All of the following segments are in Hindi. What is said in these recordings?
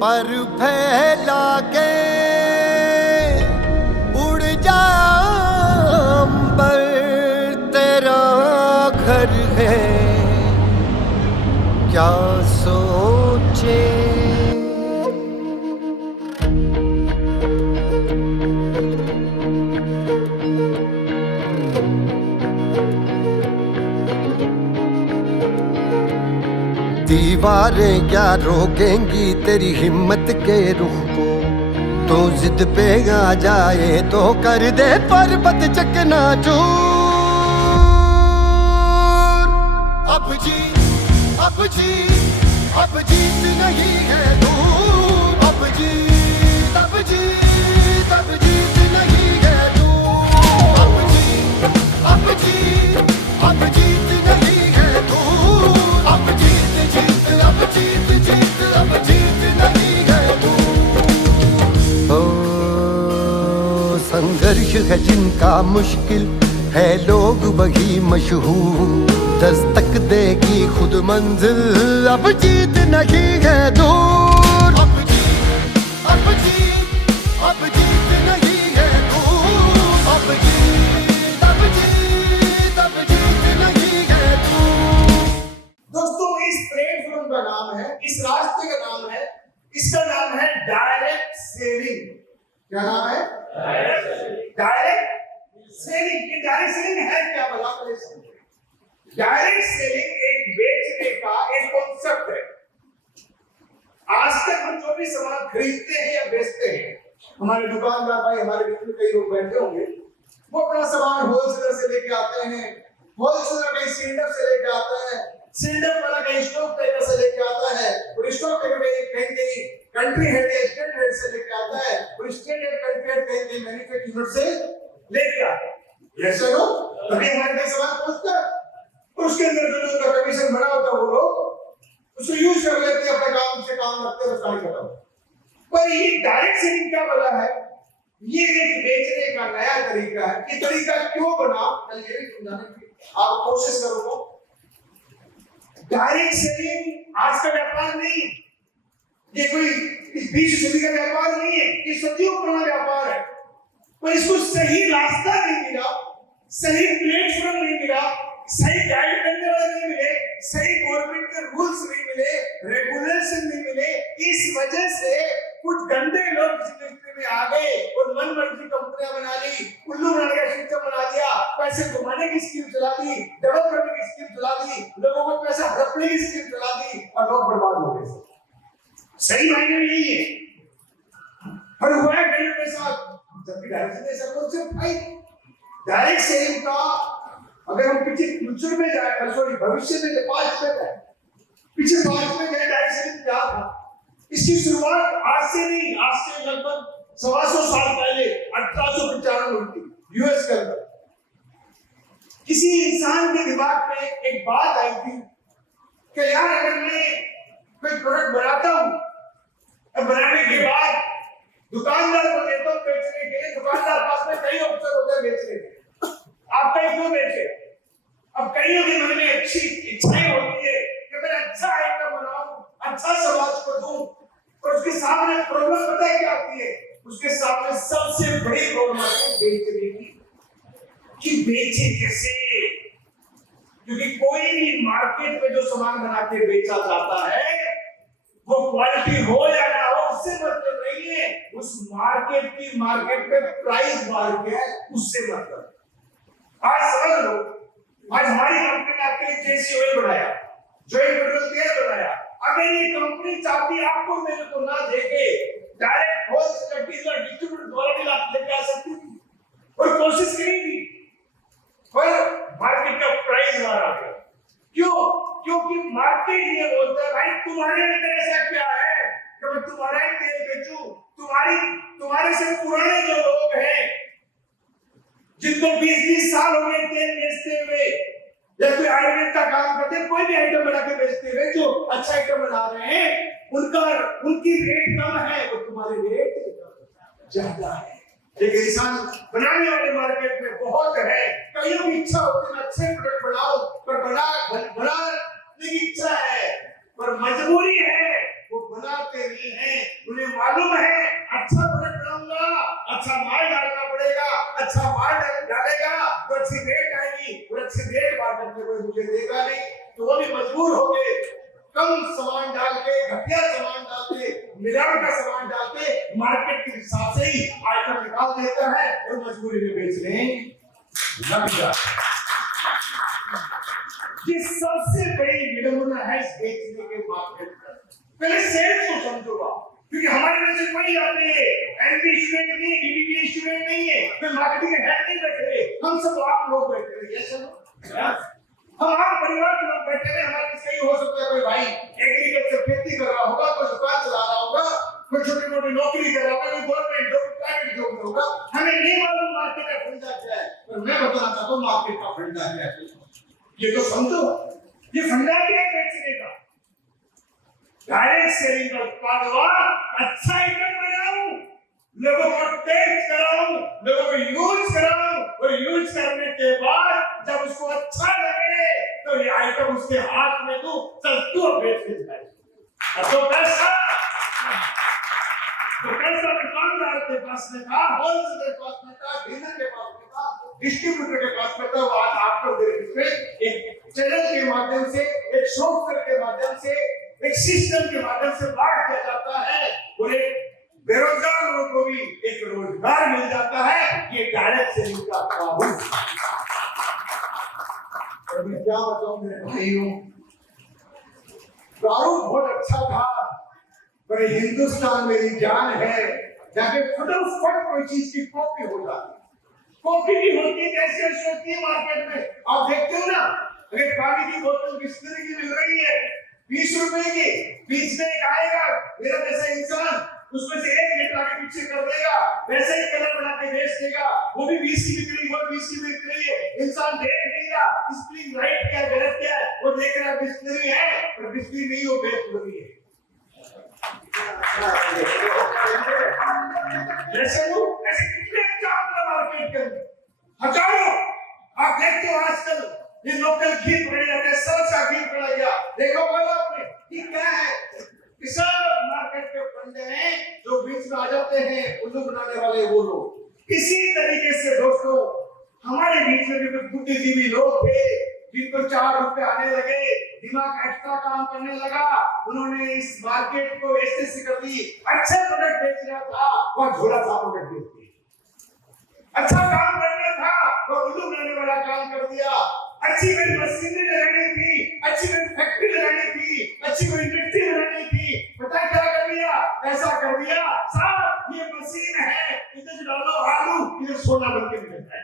पर फैला के उड़ जा अंबर, तेरा घर है क्या सोचे। दीवारें क्या रोकेंगी तेरी हिम्मत के रुख को, तो जिद पे आ जाए तो कर दे पर्वत चकनाचूर। अब जीत नहीं है दूर, अब जीत नहीं है दूर, अब जीत नहीं है दूर, अब जीत नहीं है दूर। ओ संघर्ष है जिनका मुश्किल है, लोग वही मशहूर, दस्तक देगी खुद मंजिल, अब जीत नहीं है दूर, अब जीत नहीं है दूर, अब जीत नहीं है दूर। दोस्तों, इस प्लेटफॉर्म का नाम है, इस रास्ते का नाम है, इसका नाम है डायरेक्ट सेलिंग। क्या नाम है? Direct selling. ये डायरेक्ट सेलिंग है क्या? बता। डायरेक्ट सेलिंग एक बेचने का एक कॉन्सेप्ट है। आज तक हम जो भी सामान खरीदते हैं या बेचते हैं, हमारे दुकानदार भाई, हमारे बीच में कई लोग बैठे होंगे, वो अपना सामान होलसेलर से लेके आते हैं, होलसेलर कहीं सील्डर से लेके आता है, सील्डर वाला कहीं स्टॉक टेकर से लेके आता है, और स्टॉक टेकर कहीं कंट्री हेड या स्टेट हेड से लेके आता है, और स्टेट हेड कंट्री हेड कहीं मैन्युफैक्चरिंग यूनिट से लेके आता है। यस और नो? तभी हमारे पास सामान पहुंचता है, और उसके अंदर जो लोगों का कमीशन बना होता है वो लोग उसको यूज कर लेते हैं, अपने काम से काम रखते हैं, बस खत्म। पर ये डायरेक्ट सेलिंग क्या बोला है? ये एक बेचने का नया तरीका है। ये तरीका क्यों बना, मैं ये भी समझाने की आप कोशिश करूंगा। डायरेक्ट सेलिंग आज का व्यापार नहीं, ये कोई इस 20वीं सदी का व्यापार नहीं है, ये सदियों पुराना व्यापार है। पर इसको सही रास्ता नहीं मिला, सही प्लेटफॉर्म नहीं मिला, सही गाइड करने वाले नहीं मिले, सही गवर्नमेंट के रूल्स नहीं मिले, रेगुलेशन नहीं मिले। इस वजह से कुछ गंदे लोग इस इंडस्ट्री में आ गए और मन मर्जी कंपनियां बना ली, उल्लू बनाने का सिस्टम बना दिया, पैसे घुमाने की स्कीम चला दी, डबल करने की स्कीम चला दी, लोगों को पैसा हड़पने की स्कीम चला दी, और लोग बर्बाद हो गए। सही मायने में यही है। और हुआ है कई के साथ, जब भी डायरेक्ट सेलिंग कॉन्सेप्ट भाई, डायरेक्ट सेलिंग का अगर हम पीछे फ्यूचर में जाए, सॉरी भविष्य में, पास्ट में जाए, पीछे पास्ट में जाए, डायरेक्ट सेलिंग क्या था? इसकी शुरुआत आज से नहीं, आज से लगभग 125 साल पहले 1895 हुई थी यूएस के अंदर। किसी इंसान के दिमाग में एक बात आई थी कि यार अगर मैं कोई प्रोडक्ट बनाता हूं, बनाने के बाद दुकानदार को देता हूं बेचने के लिए, दुकानदार पास में कई ऑप्शन होते हैं बेचने के, आप कहीं क्यों बेचे? अब कईयों के मन में अच्छी इच्छाएं होती है कि मैं अच्छा आइटम बनाऊं, अच्छा समाज को दूं, और उसके सामने प्रॉब्लम पता है क्या आती है? उसके सामने सबसे बड़ी प्रॉब्लम आती है बेचने की, कि बेचे कैसे। क्योंकि कोई भी मार्केट में जो सामान बना के बेचा जाता है, वो क्वालिटी हो या ना हो उससे मतलब नहीं है, उस मार्केट की मार्केट पे प्राइस मार्क है उससे मतलब। आज समझ लो, आज हमारी कंपनी ने आपके लिए जेसी ऑयल बनाया, जॉइंट पेट्रोल तेल बनाया। अगर ये कंपनी चाहती आपको मेरे को ना देके डायरेक्ट होलसेलर डीलर डिस्ट्रीब्यूटर द्वारा भी आप लेके आ सकती थी, और कोशिश करेगी, पर मार्केट का प्राइस बाहर आ गया। क्यों? क्योंकि मार्केट ये बोलता है भाई तुम्हारे अंदर ऐसा क्या है कि मैं तुम्हारा ही तेल बेचूं? तुम्हारे से पुराने जो लोग हैं, जिनको 20-20 साल हो गए तेल बेचते हुए, या कोई आयुर्वेद का काम करते हैं, कोई भी आइटम बना के बेचते हुए, जो अच्छा आइटम बना रहे हैं, उनकी रेट कम है, और तुम्हारे रेट ज्यादा है। लेकिन इंसान बनाने वाले मार्केट में बहुत है, कईयों की इच्छा होती है अच्छे प्रोडक्ट बनाओ, पर बनाने की इच्छा है, पर मजबूरी है वो बनाते नहीं है। मालूम है अच्छा प्रोडक्ट बनाऊंगा, अच्छा माल डालना पड़ेगा, अच्छा माल डालेगा तो अच्छी रेट आएगी, और अच्छी रेट मार्केट में कोई मुझे देगा नहीं, तो वो भी मजबूर हो गए कम सामान डाल के, घटिया सामान डाल के, मिलावट का सामान डाल के मार्केट के हिसाब से ही आइटम निकाल देता है और मजबूरी में बेचने लग जाता है। ये सबसे बड़ी विडंबना है इस बेचने के मार्केट पर। पहले सेल्स को समझोगा, क्योंकि हमारे में से कोई आते हैं एमपी स्टूडेंट नहीं, बीबीबी स्टूडेंट नहीं है, फिर मार्केटिंग के हेड नहीं बैठे, हम सब आप लोग बैठे हैं, ये सब हम आप परिवार के लोग बैठे हैं। हमारे सही हो सकता है कोई भाई एग्रीकल्चर खेती कर रहा होगा, कोई दुकान चला रहा होगा, कोई छोटी मोटी नौकरी कर रहा होगा, कोई गवर्नमेंट जॉब, प्राइवेट जॉब में होगा, हमें नहीं मालूम मार्केट का फंडा क्या है, पर मैं बताना चाहता हूँ मार्केट का फंडा क्या है। ये तो समझो, ये फंडा क्या है बेचने का। डायरेक्ट सेलिंग का उत्पादन अच्छा आइटम बनाऊं, लोगों को टेस्ट कराऊं, लोगों को यूज कराऊं, और यूज करने के बाद जब उसको अच्छा लगे तो ये आइटम उसके हाथ में दूं, चल तू बेच के जाए। तो पैसा दुकानदार के पास में था, होलसेलर के पास में था, डीलर के पास में था, डिस्ट्रीब्यूटर के पास में था। वो आज आपको एक चैनल के माध्यम से, एक सॉफ्टवेयर के माध्यम से, एक सिस्टम के माध्यम से बांट दिया जाता है, और एक बेरोजगार लोगों को भी एक रोजगार मिल जाता है। ये डायरेक्ट सेलिंग का कानून। और मैं क्या बताऊं मेरे भाइयों, दारू बहुत अच्छा था, पर हिंदुस्तान मेरी जान है, जाके फटाफट कोई चीज की कॉपी हो जाती, कॉपी भी होती है कैसे होती है मार्केट में। आप देखते हो ना, अगर पानी की बोतल बिस्लरी की मिल रही है 20 रुपए की, बीच में एक आएगा मेरा जैसा इंसान, उसमें से 1 लीटर आगे पीछे कर देगा, वैसे ही कलर बना के बेच देगा, वो भी 20 की बिक रही है, वो 20 की बिक रही है। इंसान देख नहीं रहा स्प्रिंग राइट क्या गलत क्या है, वो देख रहा है बिस्लरी है, पर बिस्लरी नहीं, वो बेच रही है। जैसे वो ऐसे कितने एग्जाम्पल मार्केट के अंदर हजारों आप देखते हो। आजकल ये लोकल घी पड़े जाते हैं, सरस का घी पड़ा गया, देखो बोलो आपने ये क्या है। सब मार्केट के फंडे हैं जो बीच में आ जाते हैं, उल्लू बनाने वाले वो लोग। इसी तरीके से दोस्तों हमारे बीच में भी कुछ बुद्धिजीवी लोग थे जिनको 4 रुपए आने लगे, दिमाग एक्स्ट्रा काम करने लगा, उन्होंने इस मार्केट को ऐसे कर दी। अच्छे प्रोडक्ट बेच रहा था वो झोला सा प्रोडक्ट बेच दिया, अच्छा काम करना था वो उल्लू बनाने वाला काम कर दिया। अच्छी कोई मशीनरी लगानी थी, अच्छी कोई फैक्ट्री लगानी थी, अच्छी कोई इंडस्ट्री लगानी थी, पता क्या कर दिया, ऐसा कर दिया साहब ये मशीन है, इधर डालो आलू, इधर सोना बन के निकलता है।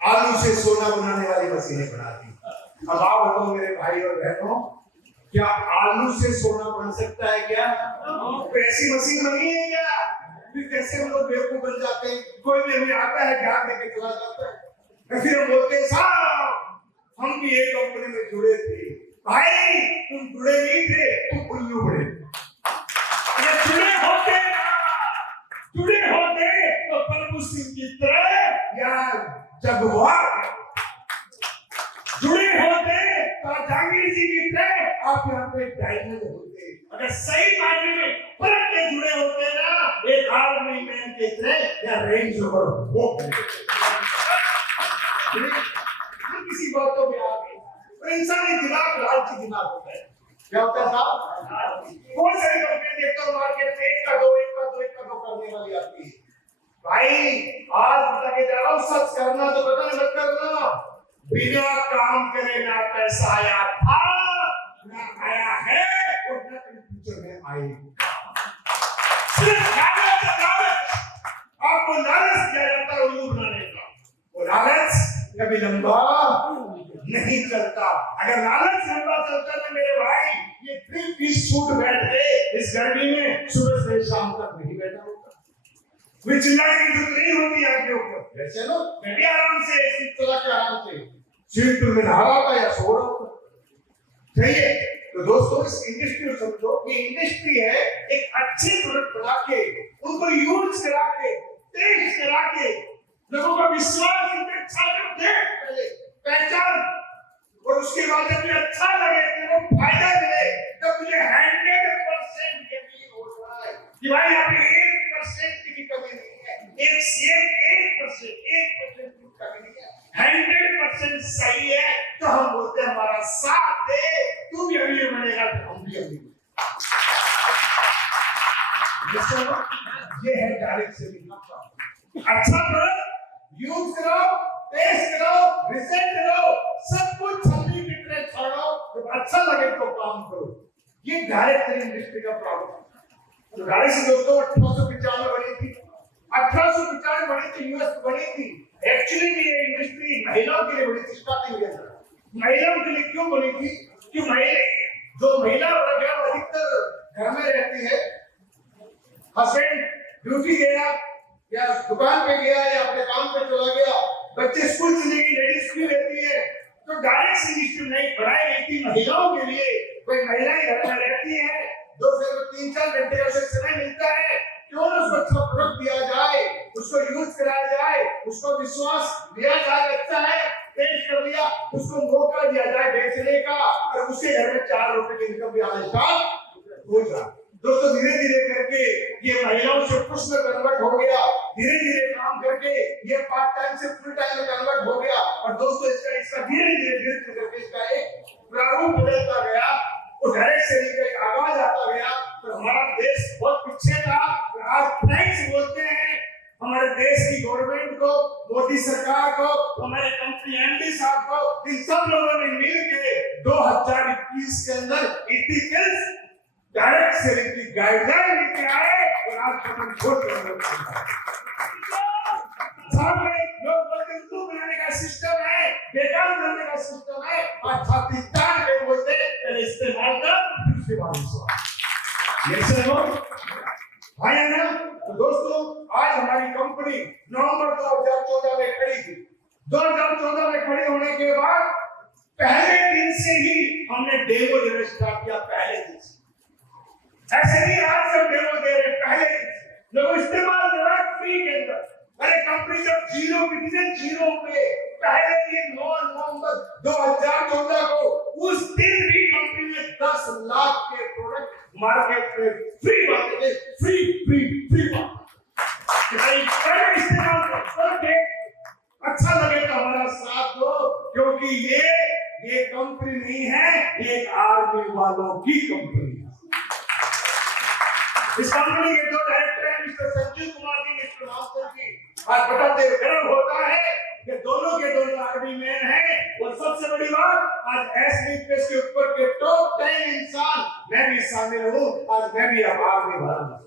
आलू से सोना बनाने वाली मशीनें बना दी। अब आप बताओ मेरे भाई और बहनों, क्या आलू से सोना बन सकता है क्या? ऐसी मशीन बनी है क्या? फिर कैसे हम लोग बेवकूफ बन जाते हैं, कोई भी हमें आता है ज्ञान देके चला जाता है, फिर हम बोलते हैं साहब हम भी एक कंपनी में जुड़े थे। भाई तुम जुड़े नहीं थे, तुम उल्लू बड़े। अगर जुड़े होते तो प्रभु सिंह की तरह यार जगवार, जुड़े होते तो जहांगीर जी की तरह आप यहाँ पे डायमंड होते। अगर सही मायने में परख के जुड़े होते ना, एक आर्मी मैन के तरह या रेंज रोवर वो किसी बातों में आ गए। और इंसानी दिमाग लालची दिमाग होता है। क्या होता है साहब? बहुत सारी कंपनी देखता हूँ मार्केट में 1 का 2 करने वाली आती है। भाई आज बता के जा रहा हूँ, सच करना तो पता नहीं, मत करना। बिना काम करे ना पैसा आया था, ना आया है, और ना फ्यूचर में आएगा। सिर्फ लालच, आपको लालच दिया जाता है उल्लू बनाने का, और लालच कभी लंबा नहीं चलता। अगर लालच लंबा चलता तो मेरे भाई ये 3 पीस सूट बैठ के इस गर्मी में सुबह से शाम तक नहीं बैठा होता। वे चिल्लाने की जरूरत नहीं होती आपके ऊपर। वैसे लो मैं भी आराम से सीट चला के आराम से सीट में नहा रहा था या सो रहा था, सही है। तो दोस्तों इस इंडस्ट्री को समझो, ये इंडस्ट्री है एक अच्छे प्रोडक्ट बना के उनको यूज करा के टेस्ट करा के लोगों का विश्वास पहले पहचान, और उसके बाद जब अच्छा लगे, तेरे फायदा मिले, तब मुझे 100% यकीन हो रहा है कि भाई यहाँ पे 1% की भी कमी नहीं है, 1% की कमी नहीं है, 100% सही है। तो हम बोलते हैं हमारा साथ दे, तू भी अमीर बनेगा तो हम भी अमीर। ये है डायरेक्ट सेलिंग का प्रॉब्लम। अच्छा करो, यूज करो, टेस्ट करो, रिसर्च करो, सब कुछ छलनी की तरह छोड़ो, तो अच्छा लगे तो काम करो। ये डायरेक्ट सेलिंग इंडस्ट्री का प्रॉब्लम है। तो डायरेक्ट से दोस्तों 1895 बनी थी, 1895 बनी थी, यूएस बनी थी। एक्चुअली ये इंडस्ट्री महिलाओं के लिए बनी थी स्टार्टिंग में। महिलाओं के लिए क्यों बनी थी? कि जो महिला वर्ग है वो अधिकतर घर में रहती है, हस्बैंड ड्यूटी गया या दुकान पे गया या अपने काम पे चला गया, बच्चे स्कूल चले गए, लेडीज फ्री रहती है। तो डायरेक्ट सिस्टम नहीं बनाई गई थी महिलाओं के लिए। कोई महिलाएं घर में रहती है, 2 से 3-4 घंटे उसे समय मिलता है, क्यों ना उसको अच्छा प्रोडक्ट दिया जाए, उसको यूज कराया जाए, उसको विश्वास दिया जाए अच्छा है, टेस्ट कर लिया, उसको मौका दिया जाए बेचने का, और उसके घर में 4 रुपए की इनकम भी आने का हो जाए। दोस्तों धीरे धीरे करके ये महिलाओं से पुरुष में कन्वर्ट हो गया, धीरे धीरे काम करके ये पार्ट टाइम से फुल टाइम में कन्वर्ट हो गया। और दोस्तों इसका धीरे धीरे करके इसका एक प्रारूप बदलता गया, वो डायरेक्ट सेलिंग का एक आगाज आता गया। तो हमारा देश बहुत पीछे था, आज थैंक्स बोलते हैं हमारे देश की गवर्नमेंट को, मोदी सरकार को, हमारे कंपनी एमडी साहब को, इन सब लोगों ने मिलकर 2021 के अंदर इथिकल्स डायरेक्ट सेलिंग की गाइडलाइन लेके आए और आज खत्म छोड़ कर सामने लोग बदलू बनाने का सिस्टम है, बेकार करने का सिस्टम है, और छाती तान के बोलते पहले इस्तेमाल कर फिर उसके बाद विश्वास। ये सब भाई है ना। तो दोस्तों आज हमारी कंपनी नवंबर 2014 में खड़ी थी। 2014 में खड़ी होने के बाद पहले दिन से ही हमने डेमो देना स्टार्ट किया। पहले दिन से ऐसे नहीं आज सब डेमो दे रहे, पहले दिन से लोग इस्तेमाल कर रहे फ्री के अंदर। अरे कंपनी जब जीरो पे पहले दिन 9 नवंबर 2014 को उस दिन भी कंपनी ने 10 लाख के प्रोडक्ट मार्केट में फ्री बांटे, फ्री इस्तेमाल करके अच्छा लगे तो हमारा साथ दो, क्योंकि ये कंपनी नहीं है, एक आर्मी वालों की कंपनी है। इस कंपनी के 2 डायरेक्टर हैं, mister Sanjeev Kumar ji, mister master जी। आज बताते हुए गर्व होता है कि दोनों के दोनों आर्मी मैन हैं। और सबसे बड़ी बात, आज एस के ऊपर के टॉप 10 इंसान मैं भी शामिल हूँ। आज मैं भी आर्मी वाला हूँ।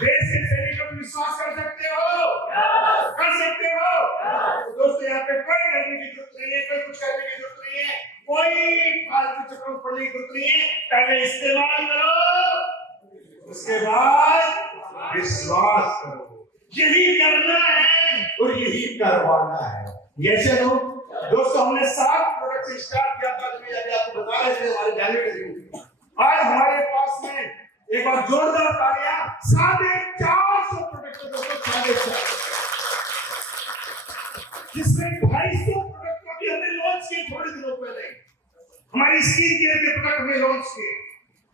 देश के सैनिक पर विश्वास कर सकते हो? कर सकते हो? तो दोस्तों यहाँ पे कोई डरने की जरूरत नहीं है, कोई कुछ करने की जरूरत नहीं है, कोई फालतू चक्कर में पड़ने की जरूरत नहीं है। पहले इस्तेमाल करो, उसके बाद विश्वास करो। यही करना है और यही करवाना है। ये चलो दोस्तों हमने 7 प्रोडक्ट से स्टार्ट किया था, जो अभी आपको बता रहे थे हमारे वैल्यू। आज हमारे पास में एक बार जोरदार तालियां, 450 प्रोडक्ट दोस्तों, 450, जिसमें 250 प्रोडक्ट को भी हमने लॉन्च किए थोड़े दिनों पहले। हमारी स्किन केयर के प्रोडक्ट हमने लॉन्च किए।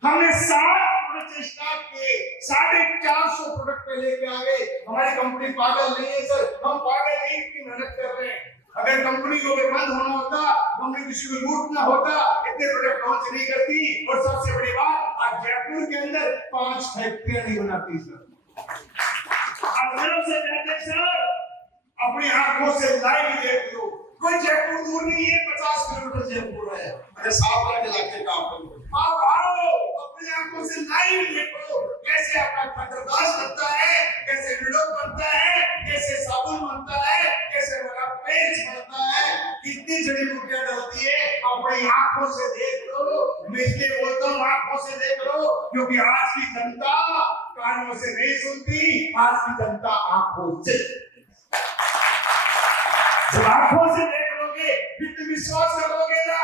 हमने 7 प्रोडक्ट से स्टार्ट किए, 450 प्रोडक्ट पे लेके आ गए। हमारी कंपनी पागल नहीं है सर, हम पागल नहीं, इतनी मेहनत कर रहे हैं। अगर कंपनी को बंद होना होता, कंपनी किसी को लूटना होता, इतने प्रोडक्ट लॉन्च नहीं करती। और सबसे बड़ी बात, आज जयपुर के अंदर 5 फैक्ट्रियां नहीं बनाती सर। से कहते सर अपनी आंखों से लाइव देख लो, कोई जयपुर दूर नहीं है, 50 किलोमीटर जयपुर है। अरे 7 लाख इलाके काम करो, आप आओ, अपनी आंखों से लाइव देखो कैसे आपका खतरदास बनता है, कैसे वीडियो बनता है, कैसे साबुन बनता है, कैसे बड़ा पेस्ट बनता है, कितनी जड़ी बूटियां डलती है। अपनी आंखों से देख लो। मैं इसलिए बोलता हूँ आंखों से देख लो, क्योंकि आज की जनता कानों से नहीं सुनती, आज की जनता आंखों से। आंखों से देख लोगे फिर तुम विश्वास करोगे ना।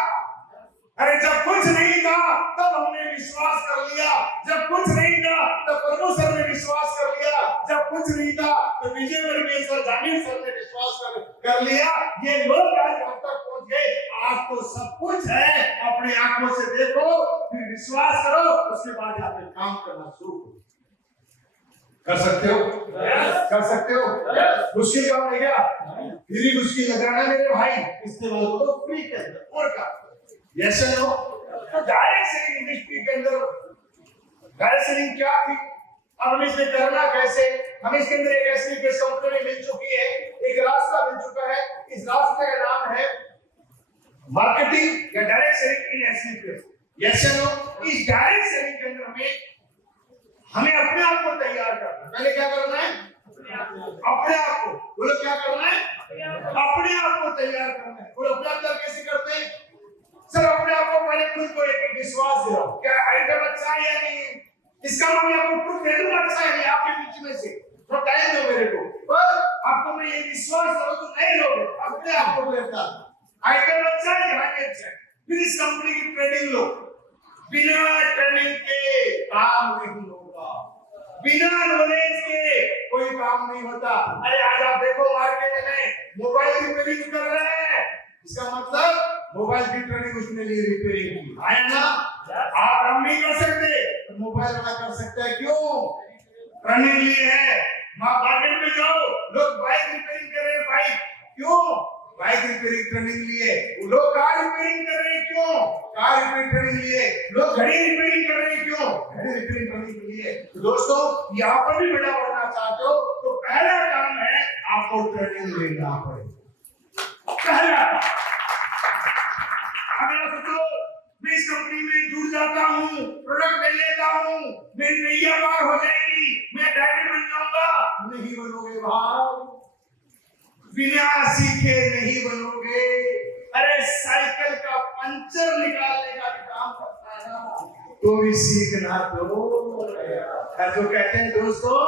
अरे जब कुछ नहीं था तब हमने विश्वास कर लिया, जब कुछ नहीं था तब प्रभु सर ने विश्वास कर लिया, जब कुछ नहीं था तो विजय वर्गीय सर, जानीव सर ने विश्वास कर लिया। ये लोग आज यहाँ तक पहुंच गए। आज तो सब कुछ है, अपनी आंखों से देखो, फिर विश्वास करो, उसके बाद जाकर काम करना शुरू करो। कर सकते हो? कर सकते हो? मुश्किल काम है क्या? फिर भी मुश्किल लग रहा है मेरे भाई, इस्तेमाल करो फ्री के अंदर और का यस नो। तो डायरेक्ट सेलिंग इंडस्ट्री के अंदर डायरेक्ट सेलिंग क्या थी, अब हम इसमें करना कैसे? हम इसके अंदर एक ऐसी कंपनी मिल चुकी है, एक रास्ता मिल चुका है। इस रास्ते का नाम है मार्केटिंग या डायरेक्ट सेलिंग इन एसईपी। यस या नो? इस डायरेक्ट सेलिंग के अंदर में हमें अपने आप को तैयार करना है। पहले क्या करना है? अपने आप को, बोलो क्या करना है? अपने आप को तैयार करना है। बोलो अपने आप कैसे करते हैं? सर अपने आप को पहले खुद को एक विश्वास दिलाओ, क्या आइटम अच्छा है या नहीं है? इसका मैं आपको प्रूफ दे दूंगा अच्छा है नहीं आपके बीच में से, तो टाइम दो मेरे को, पर आपको मैं ये विश्वास दूंगा तो नहीं लोगे, अपने आप को बता आइटम अच्छा है या नहीं अच्छा है। फिर इस कंपनी की ट्रेनिंग लो, बिना ट्रेनिंग के काम नहीं होगा, बिना नॉलेज के कोई काम नहीं होता। अरे आज आप देखो मार्केट में मोबाइल रिपेयरिंग कर रहे हैं, इसका मतलब मोबाइल की ट्रेनिंग उसने लिए रिपेयरिंग की, आया ना? आप हम नहीं कर सकते, तो मोबाइल वाला कर सकता है, क्यों? ट्रेनिंग ली है। मार्केट में जाओ, लोग बाइक रिपेयरिंग कर रहे हैं, बाइक क्यों? बाइक रिपेयरिंग ट्रेनिंग लिए। लोग कार रिपेयरिंग कर रहे हैं, क्यों? कार रिपेयरिंग ट्रेनिंग लिए। लोग घड़ी रिपेयरिंग कर रहे हैं, क्यों? घड़ी रिपेयरिंग ट्रेनिंग के लिए। तो दोस्तों यहाँ पर भी बड़ा बनना चाहते हो तो पहला काम है आपको ट्रेनिंग लेना पड़ेगा, पहला। अगर सोचो मैं इस कंपनी में जुड़ जाता हूँ, प्रोडक्ट ले लेता हूँ, मेरी नैया पार हो जाएगी, मैं डायरेक्ट बन जाऊंगा, नहीं बनोगे भाई, बिना सीखे नहीं बनोगे। अरे साइकिल का पंचर निकालने का भी काम करता है ना, तो भी सीखना दो। जो कहते हैं दोस्तों,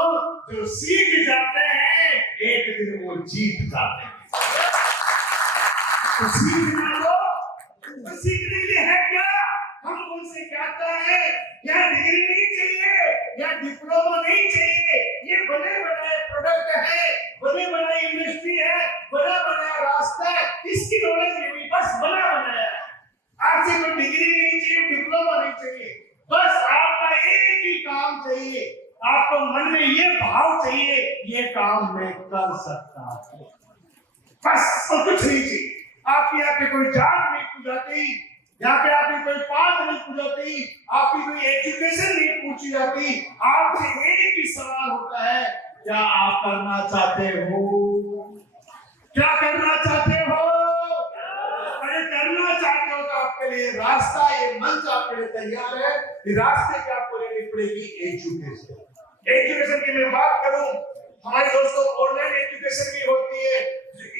जो सीख जाते हैं एक दिन वो जीत जाते हैं। तो सीखना दो। तो सीखने के लिए है क्या? हम उनसे कहता है या डिग्री नहीं चाहिए या डिप्लोमा नहीं चाहिए, ये बने बनाए प्रोडक्ट है, बने बनाए इंडस्ट्री है, बना बनाया रास्ता है, इसकी नॉलेज नहीं हुई, बस बना बनाया है। आपसे कोई डिग्री नहीं चाहिए, डिप्लोमा नहीं चाहिए, बस आपका एक ही काम चाहिए, आपको मन में ये भाव चाहिए, ये काम मैं कर सकता हूं, बस और कुछ नहीं चाहिए। आपकी यहाँ पे कोई जात नहीं पूछाती, यहाँ पे आपकी कोई पात नहीं पूछाती, आपकी कोई एजुकेशन नहीं पूछी जाती, आपसे एक ही सवाल होता है, क्या आप करना चाहते हो? क्या करना चाहते हो? अरे करना चाहते हो तो आपके लिए रास्ता, ये मंच आपके लिए तैयार है। इस रास्ते की आपको लेनी पड़ेगी एजुकेशन। एजुकेशन की मैं बात करूं, हमारे दोस्तों ऑनलाइन एजुकेशन भी होती है,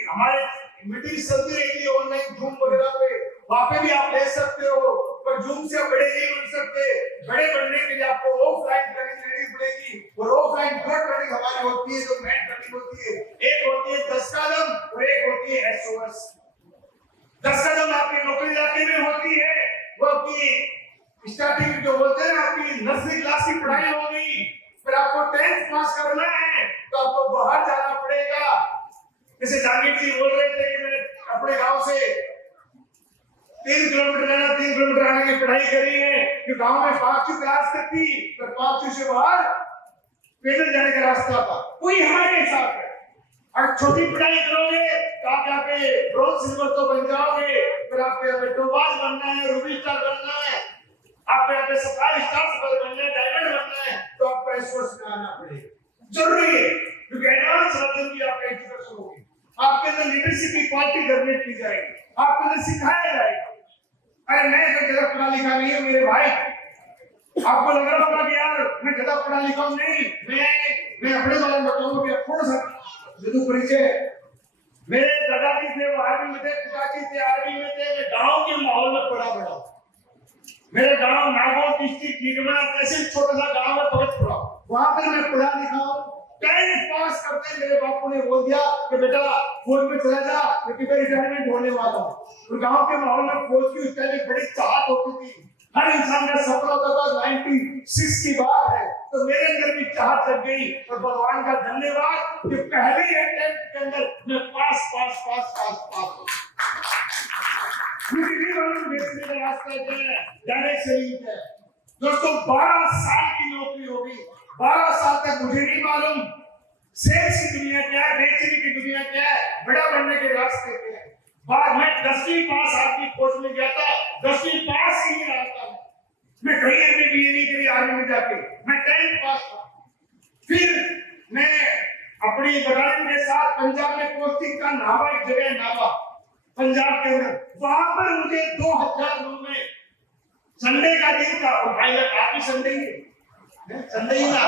हमारे मीटिंग चलती रहती है ऑनलाइन जूम वगैरह पे, वहां पे भी आप ले सकते हो, पर जूम से बड़े नहीं बन सकते। बड़े बनने के लिए आपको ऑफलाइन ट्रेनिंग लेनी पड़ेगी, और ऑफलाइन दो ट्रेनिंग हमारी होती है, जो मेन ट्रेनिंग होती है, एक होती है 10 कदम और एक होती है एसओएस। 10 कदम आपकी नौकरी इलाके में होती है, वो आपकी स्टार्टिंग जो बोलते हैं आपकी नर्सरी क्लास की पढ़ाई होगी, फिर आपको 10th पास करना है तो आपको बाहर जाना पड़ेगा। जैसे जागीर जी बोल रहे थे कि मैंने अपने गांव से 3 किलोमीटर जाना, 3 किलोमीटर आने की पढ़ाई करी है, कि गांव में 5वीं क्लास तक थी, तो 5वीं से बाहर पैदल जाने का रास्ता था, कोई हमारे हिसाब है। अगर छोटी पढ़ाई करोगे तो आप यहाँ पे ब्रॉन्ज सिल्वर तो बन जाओगे, फिर आपको यहाँ पे टोबाज बनना है, रूबी स्टार बनना है, आपको यहाँ पे सफाई स्टार बनना है, डायमंड बनना है, तो आपको एसओएस में आना पड़ेगा, जरूरी है, क्योंकि एडवांस लेवल की आपका एजुकेशन होगी, आपके अंदर लीडरशिप की क्वालिटी डेवलप की जाएगी, आपको अंदर सिखाया जाएगा। अरे मैं तो ज्यादा पढ़ा लिखा नहीं हूँ मेरे भाई, आपको लग रहा होगा कि यार मैं ज्यादा पढ़ा लिखा हूँ, नहीं, मैं अपने बारे में बताऊंगा कि थोड़ा सा जरूर परिचय। मेरे दादाजी थे वो आर्मी में थे, पिताजी थे आर्मी में थे, मैं गांव के माहौल में पढ़ा। मेरे गांव नागौर डिस्ट्रिक्ट निगमा तहसील छोटा सा गांव में पढ़ा, वहां पर मैं पढ़ा लिखा हूँ। 10th पास करते मेरे बापू ने बोल दिया कि बेटा फौज में चला जा, क्योंकि मैं रिटायरमेंट होने वाला हूँ। और गांव के माहौल में फौज की उस टाइम बड़ी चाहत होती थी, हर इंसान का सपना होता था 96 की बात है, तो मेरे अंदर भी चाहत जग गई। और भगवान का धन्यवाद कि पहले ही अटेम्प्ट के अंदर मैं पास पास पास पास पास मुझे नहीं मालूम बेचने का रास्ता क्या है, डायरेक्ट सेलिंग है। दोस्तों 12 साल की नौकरी होगी, 12 साल तक मुझे नहीं मालूम सेल्स की दुनिया क्या है, बेचने की दुनिया क्या है, बड़ा बनने के रास्ते क्या है। बाद में 10वीं पास आर्मी फोर्स में गया था, 10वीं पास ही रहा था। मैं कहीं एमए बीए नहीं करी आर्मी में जाके, मैं 10th पास था। फिर मैं अपनी बटालियन के साथ पंजाब में पोस्टिंग का नावा, एक जगह नावा पंजाब के अंदर, वहां पर मुझे 2009 में संडे का दिन था। और भाई आज भी संडे ही है, संडे ही ना,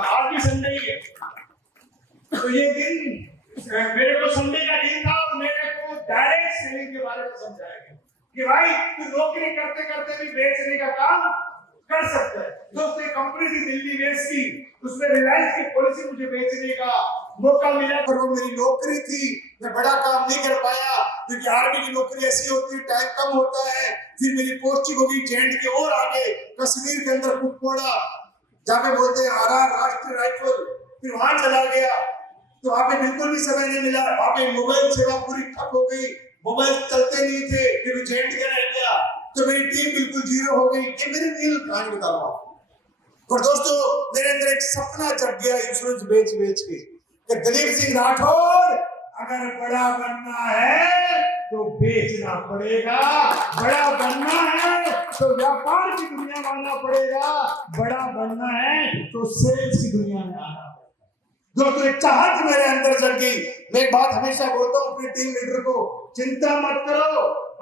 आज भी संडे ही है। तो ये दिन मेरे को संडे का दिन था और मेरे को डायरेक्ट सेलिंग के बारे में समझाया गया कि भाई तू नौकरी करते करते भी बेचने का काम कर सकता है। दोस्तों एक कंपनी थी दिल्ली बेस की, उसमें रिलायंस की पॉलिसी मुझे बेचने का मौका मिला, पर वो मेरी नौकरी थी, मैं बड़ा काम नहीं कर पाया क्योंकि आर्मी की नौकरी ऐसी होती है, टाइम कम होता है। फिर मेरी पोस्टिंग होगी जेंट के और आगे कश्मीर के अंदर कुपवाड़ा, जहाँ पे बोलते हैं आरआर राष्ट्रीय राइफल। फिर वहां चला गया तो वहां पे बिल्कुल भी समय नहीं मिला, वहां पे मोबाइल सेवा पूरी ठप हो गई, मोबाइल चलते नहीं थे। फिर जेंट के रह गया तो मेरी टीम बिल्कुल जीरो हो गई। ये मेरी रियल कहानी बता रहा हूं। और दोस्तों मेरे अंदर एक सपना जग गया इंश्योरेंस बेच बेच के कि दलीप सिंह राठौर अगर बड़ा बनना है तो बेचना पड़ेगा, बड़ा बनना है तो व्यापार की दुनिया में आना पड़ेगा, बड़ा बनना है तो सेल्स की दुनिया में आना। दोस्तों एक चाहत मेरे अंदर जग गई। मैं एक बात हमेशा बोलता हूँ अपने टीम लीडर को, चिंता मत करो,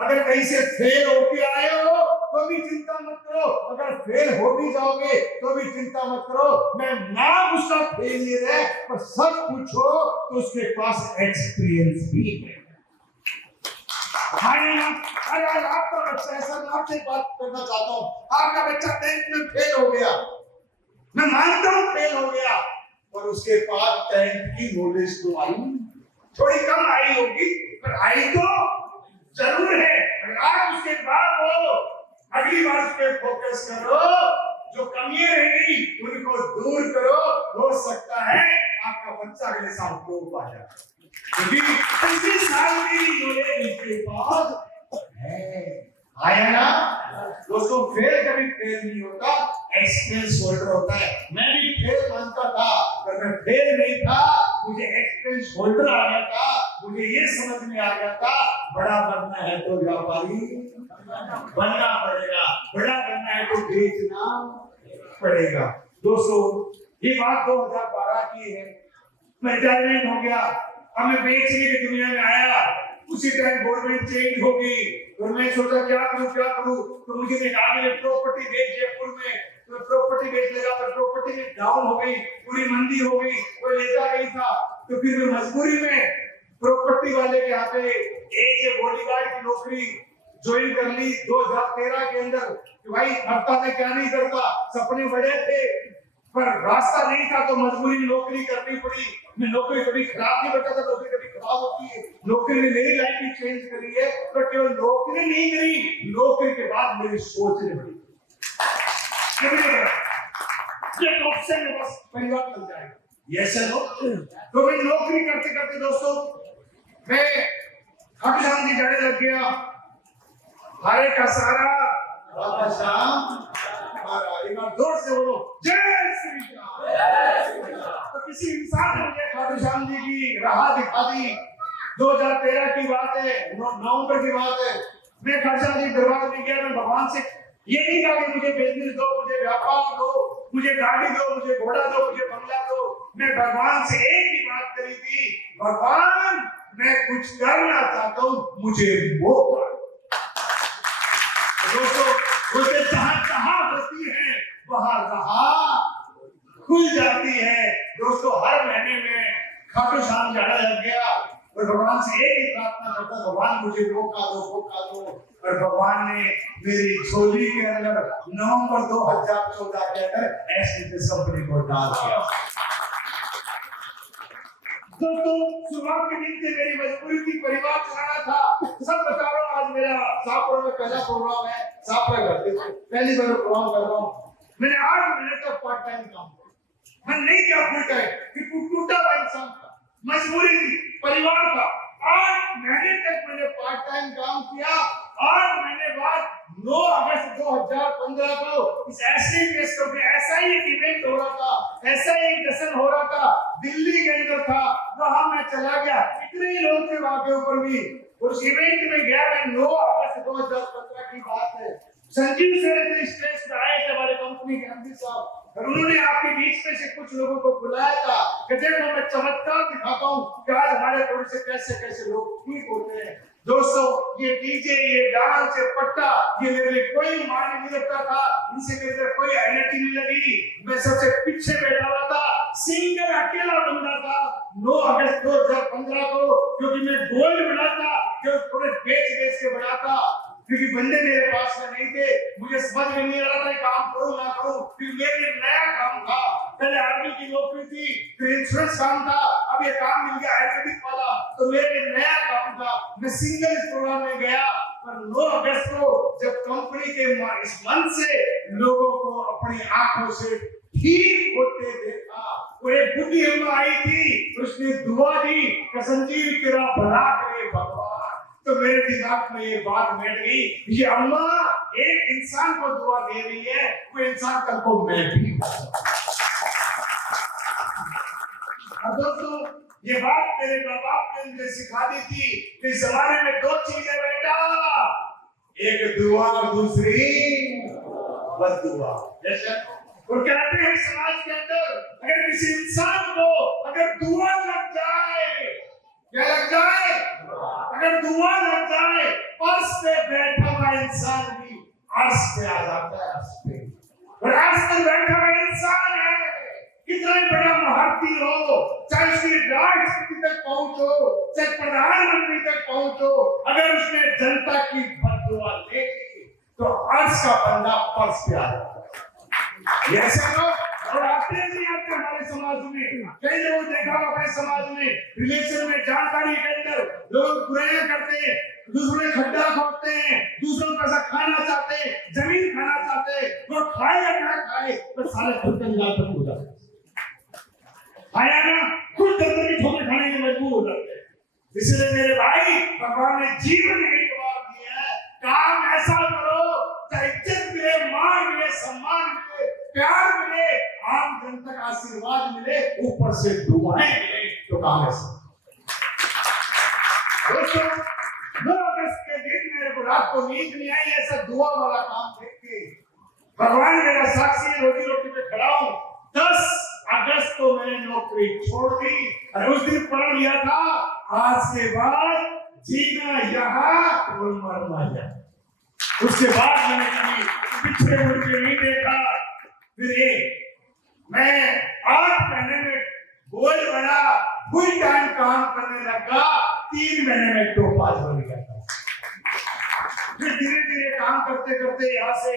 अगर कहीं से फेल होके आए हो तो भी चिंता मत करो, अगर फेल हो भी जाओगे तो भी चिंता मत करो। मैं नाम उसका फेलियर है पर सब पूछो तो उसके पास एक्सपीरियंस भी है। अगर आपका बच्चा, ऐसा मैं आपसे बात करना चाहता हूँ, आपका बच्चा 10th में फेल हो गया, मैं मानता हूँ फेल हो गया, और उसके पास 10th की नॉलेज तो आई, थोड़ी कम आई होगी पर आई तो जरूर है। अगर आप उसके बाद हो अगली बार उस पर फोकस करो, जो कमियां रहेगी उनको दूर करो, हो सकता है आपका बच्चा अगले साल प्रो पा जाए, क्योंकि पिछले साल की नॉलेज उसके पास है। आया ना दोस्तों, फेल कभी फेल नहीं होता, एक्सपीरियंस होल्डर होता है। मैं भी फेल मानता था पर मैं फेल नहीं था, मुझे एक्सपीरियंस होल्डर आ गया था, मुझे ये समझ में आ गया था बड़ा बनना है तो व्यापारी बनना पड़ेगा, बड़ा बनना है तो बेचना पड़ेगा। दोस्तों ये बात 2012 की है, मैं रिटायरमेंट हो गया, अब मैं बेचने की दुनिया में आया। उसी टाइम गवर्नमेंट चेंज हो गई और मैं सोचा क्या करूं, तो मुझे एक आगे प्रॉपर्टी बेच जयपुर में, तो प्रॉपर्टी बेच लगा पर प्रॉपर्टी में डाउन हो गई, पूरी मंदी हो गई, कोई लेता नहीं था। तो फिर मैं मजबूरी में प्रॉपर्टी वाले के यहाँ पे एक बॉडीगार्ड की नौकरी ज्वाइन कर ली 2013 के अंदर। कि भाई हफ्ता में क्या नहीं करता, सपने बड़े थे पर रास्ता नहीं था तो मजबूरी में नौकरी करनी पड़ी। मैं नौकरी कभी खराब नहीं करता था, नौकरी कभी खराब होती है, नौकरी ने मेरी लाइफ भी चेंज करी है। पर केवल नौकरी नहीं करी, नौकरी के बाद मेरी सोच ने बड़ी ऑप्शन में बस परिवार चल जाएगा, यस नो। तो मैं नौकरी करते करते दोस्तों मैं खाटूश्याम जी जाने लग गया। हरे का सारा बाबा श्याम जोर से बोलो जय श्री राम। तो किसी इंसान ने मुझे खाटूश्याम जी की राह दिखा दी। 2013 की बात है, नवंबर की बात है। मैं खाटूश्याम जी दरबार में गया, मैं भगवान से ये नहीं कहा कि मुझे बिजनेस दो, मुझे व्यापार दो, मुझे गाड़ी दो, मुझे घोड़ा दो, मुझे बंगला दो। मैं भगवान से एक ही बात करी थी, भगवान मैं कुछ करना चाहता हूँ, मुझे मौका। दोस्तों मुझे जहाँ होती है वहाँ राह खुल जाती है। दोस्तों हर महीने में खाटूश्याम जाना लग गया और भगवान से एक ही प्रार्थना करता, भगवान मुझे मौका दो। और भगवान ने मेरी झोली के अंदर नवंबर 2014 के अंदर ऐसे कंपनी को डाल दिया। दोस्तों शुरुआत के दिन से मेरी मजबूरी थी, परिवार चलाना था। सब बता रहा हूँ, आज मेरा शाहपुरा में पहला प्रोग्राम है। शाहपुरा करते थे, पहली बार प्रोग्राम कर रहा हूँ। मैंने 8 महीने तक पार्ट टाइम काम किया। मैं नहीं किया फुल टाइम, कि टूटा हुआ इंसान था, मजबूरी थी, परिवार था। 8 महीने तक मैंने पार्ट टाइम काम किया। 8 महीने बाद 9 अगस्त 2015 को इस ऐसे केस में ऐसा ही एक इवेंट हो रहा था, ऐसा ही एक जश्न हो रहा था, दिल्ली के अंदर था, वहां मैं चला गया। इतने ही लोग थे वहां के ऊपर भी। उस इवेंट में गया मैं, 9 अगस्त 2015 की बात है। संजीव सर स्टेज पे आए थे, हमारे कंपनी के एमडी साहब, और उन्होंने आपके बीच में से कुछ लोगों को बुलाया था कि देखो मैं चमत्कार दिखाता हूँ कि आज हमारे थोड़े से कैसे कैसे लोग ठीक होते हैं। दोस्तों ये डीजे, ये डांस, ये पट्टा, ये मेरे लिए कोई मायने नहीं रखता था, इनसे मेरे लिए कोई एनर्जी नहीं लगी। मैं सबसे पीछे बैठा हुआ था, सिंगल अकेला बंदा था 9 अगस्त 2015 को, क्योंकि मैं गोल्ड बना था, जो थोड़े बेच के बना था, क्योंकि बंदे मेरे पास में नहीं थे। मुझे समझ में नहीं आ रहा था काम करूं ना करूं, फिर मेरे लिए नया काम था। पहले आर्मी की नौकरी थी, फिर इंश्योरेंस काम था, अब ये काम मिल गया आयुर्वेदिक वाला, तो मेरे लिए नया काम था। मैं सिंगल इस प्रोग्राम में गया, पर 9 अगस्त को जब कंपनी के इस मन से लोगों को अपनी आंखों से ठीक होते देखा, वो एक बुढ़ी अम्मा आई थी, उसने दुआ दी, संजीव तेरा भला करे भगवान। तो मेरे दिमाग में ये बात बैठ गई, ये अम्मा एक इंसान को दुआ दे रही है, वो इंसान कल को मैं भी हूं। दोस्तों ये बात मेरे माँ बाप ने मुझे सिखा दी थी कि इस जमाने में 2 चीजें बेटा, एक दुआ और दूसरी बद्दुआ। और कहते हैं समाज के अंदर अगर किसी इंसान को अगर दुआ लग जाए, क्या लग जाए, अगर दुआ लग जाए, अर्श पे बैठा हुआ इंसान भी अर्श पे आ जाता है। अर्श पे, और अर्श पे बैठा हुआ इंसान है, कितना बड़ा महारथी हो, चाहे उसकी राष्ट्रपति तक पहुंचो, चाहे प्रधानमंत्री तक पहुंचो, अगर उसने जनता की बद्दुआ देखी तो अर्श का बंदा पर्स पे आ जाता है। ये ऐसे लोग और आते नहीं आते हमारे समाज में। कई लोग देखा अपने समाज में रिलेशन में जानकारी के अंदर लोग बुराइयां करते हैं, दूसरों में खड्डा खोदते हैं, दूसरों का सा खाना चाहते हैं, जमीन खाना चाहते हैं, वो खाए या ना खाए तो सारे खुद कंगाल तक हो जाते हैं। खाया ना खुद दर्द की ठोकर खाने के मजबूर हो जाते हैं। इसलिए मेरे भाई, भगवान ने जीवन एक बार दिया है, काम ऐसा करो चाहे इज्जत मिले, मान मिले, सम्मान मिले, प्यार मिले, आम जनता का आशीर्वाद मिले, ऊपर से दुआएं मिले, तो काम ऐसा। दोस्तों 9 अगस्त के दिन मेरे को रात को नींद नहीं आई, ऐसा दुआ वाला काम देख के। भगवान मेरा साक्षी है, रोटी रोटी पे खड़ा हूँ। 10 अगस्त को मैंने नौकरी छोड़ दी और उस दिन पढ़ लिया था, आज के बाद जीना यहाँ और मरना यहाँ। उसके बाद मैंने कभी पीछे मुड़ के नहीं देखा। फिर मैं 8 महीने में गोल्ड बना, फुल टाइम काम करने लगा, 3 महीने में टोपाज बन गया था। फिर धीरे धीरे काम करते करते यहाँ से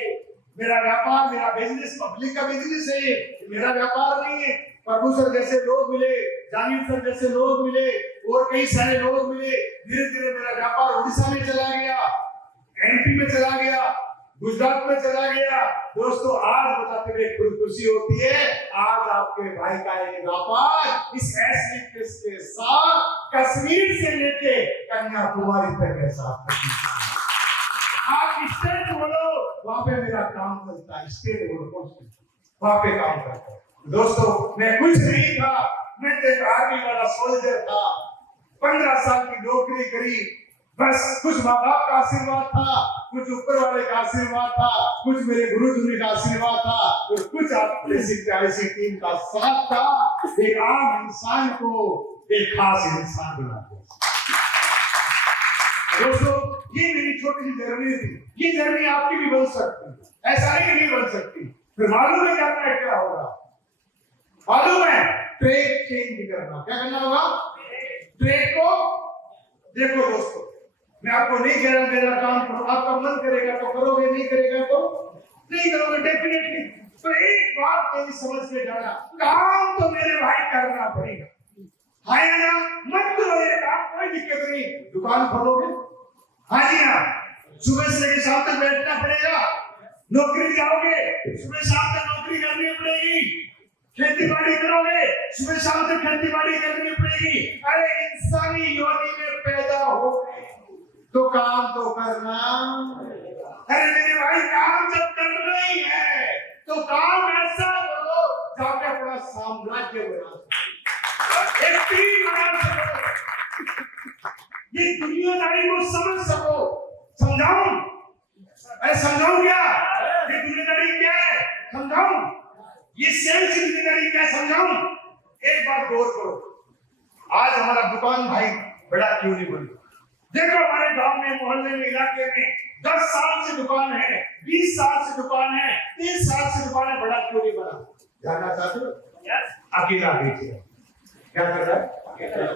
मेरा व्यापार, मेरा बिजनेस पब्लिक का बिजनेस है, मेरा व्यापार नहीं है। प्रभु सर जैसे लोग मिले, जानीव सर जैसे लोग मिले, और कई सारे लोग मिले। धीरे धीरे मेरा व्यापार उड़ीसा में चला गया, एमपी में चला गया, गुजरात में चला गया। दोस्तों आज बताते हुए खुद खुशी होती है, आज आपके भाई का ये व्यापार इस ऐसी के साथ कश्मीर से लेके कन्याकुमारी तक है साथ। आप स्टेट बोलो, वहां पे मेरा काम चलता है, स्टेट बोलो वहां पे काम करता है। दोस्तों मैं कुछ नहीं था, मैं एक आर्मी वाला सोल्जर था, 15 साल की नौकरी करी। बस कुछ माँ बाप का आशीर्वाद था, कुछ ऊपर वाले का आशीर्वाद था, कुछ मेरे गुरुजी का आशीर्वाद था, और कुछ आपकी टीम का साथ था। एक आम इंसान को एक खास इंसान बना दिया। दोस्तों ये मेरी छोटी सी जर्नी थी, ये जर्नी आपकी भी बन सकती है, ऐसा नहीं बन सकती। फिर मालूम है क्या होगा, मालूम है ट्रैक चेंज करना। क्या करना होगा, ट्रैक को देखो। दोस्तों मैं आपको नहीं कह रहा मेरा काम करो, आपका मन करेगा तो करोगे, नहीं करेगा तो नहीं करोगे डेफिनेटली। तो एक बात मेरी समझ के जाना, काम तो मेरे भाई करना पड़ेगा। हाँ या ना? मत करो ये काम, कोई दिक्कत नहीं, दुकान खोलोगे? हाँ जी हाँ, सुबह से लेकर शाम तक बैठना पड़ेगा, नौकरी जाओगे सुबह शाम तक नौकरी करनी पड़ेगी, खेती बाड़ी करोगे सुबह शाम तक खेती बाड़ी करनी पड़ेगी। अरे इंसानी योनि में पैदा हो तो काम तो करना। अरे मेरे भाई काम जब करना ही है तो काम ऐसा करो जहाँ पे अपना साम्राज्य बना सको, एक टीम बना सको, ये दुनियादारी को समझ सको। समझाऊं? अरे समझाऊं क्या? ये दुनियादारी क्या है समझाऊं? ये सेल्स की दुनियादारी क्या है समझाऊं? एक बात गौर करो, आज हमारा दुकान भाई बड़ा क्यों नहीं बना? देखो हमारे गांव में, मोहल्ले में, इलाके में 10 साल से दुकान है, 20 साल से दुकान है, 30 साल से दुकान है, बड़ा क्यों नहीं बना? जानना चाहते हो? अकेला बेच रहा है। क्या कर रहा है?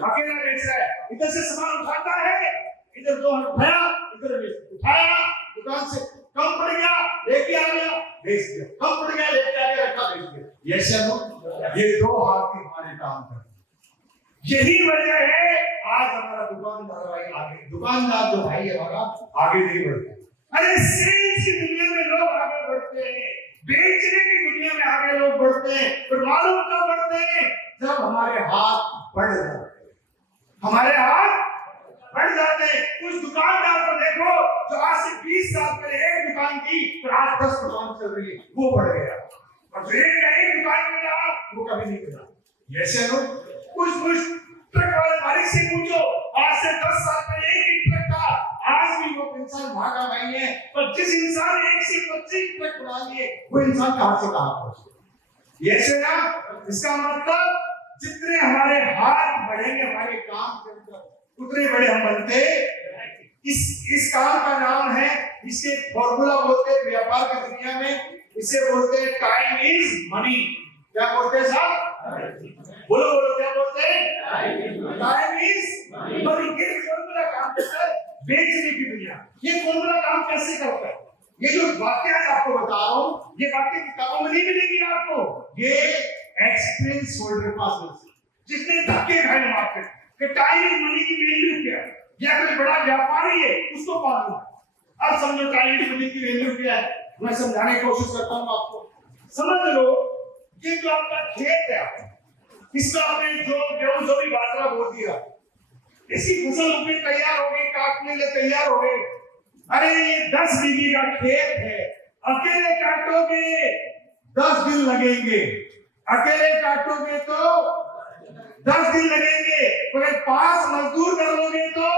अकेला बेच रहा है। इधर से सामान उठाता है, इधर 2 हाथ उठाया, इधर उठाया, दुकान से कम पड़ गया लेके आ गया बेच दिया, कम पड़ गया लेके आ गया रखा बेच दिया। ये सब ये 2 हाथ के हमारे काम कर, यही वजह है आज हमारा दुकानदार भाई आगे, दुकानदार जो भाई है हमारा आगे नहीं बढ़ता। अरे सेल्स की दुनिया में लोग आगे बढ़ते हैं, बेचने की दुनिया में आगे लोग बढ़ते हैं, पर मालूम कब बढ़ते हैं? जब हमारे हाथ बढ़ जाते हैं, हमारे हाथ बढ़ जाते हैं। उस दुकानदार को देखो जो आज से 20 साल पहले एक दुकान थी तो आज 10 दुकान चल रही है, वो बढ़ गया। और जो एक दुकान में रहा वो कभी नहीं बढ़ा। ऐसे लोग कुछ ट्रक वाले मालिक से पूछो, आज से 10 साल पहले एक ही ट्रक था, आज भी वो इंसान भागा भाई है, पर जिस इंसान ने 1 से 25 ट्रक बना लिए वो इंसान कहां से कहां पहुंचे? ये से ना, इसका मतलब जितने हमारे हाथ बढ़ेंगे हमारे काम के अंदर उतने बड़े हम बनते। इस काम का नाम है, इसके फॉर्मूला बोलते हैं व्यापार की दुनिया में, इसे बोलते हैं टाइम इज मनी। क्या बोलते हैं साहब? बोलो बोलो, क्या बोलते हैं? Time is money. ये फॉर्मूला काम करता है बेचने की दुनिया। ये फॉर्मूला काम कैसे करता है? ये जो वाक्य आज आपको बता रहा हूँ, ये वाक्य किताबों में नहीं मिलेगी आपको, ये एक्सपीरियंस होल्डर पास मिलती, जिसने धक्के खाए मार्केट कि टाइम इज मनी की वैल्यू क्या है, या कोई बड़ा व्यापारी है उसको मालूम है। अब समझो टाइम इज मनी की वैल्यू क्या है, मैं समझाने की कोशिश करता हूँ आपको। समझ लो, ये जो आपका खेत है, इसमें आपने जो गेहूं जो भी बाजरा बो दिया, इसकी फसल उगने तैयार हो गई, काटने के लिए तैयार हो गई। अरे ये 10 बीघे का खेत है, अकेले काटोगे 10 दिन लगेंगे, अकेले काटोगे तो 10 दिन लगेंगे, तो 5 मजदूर कर लोगे तो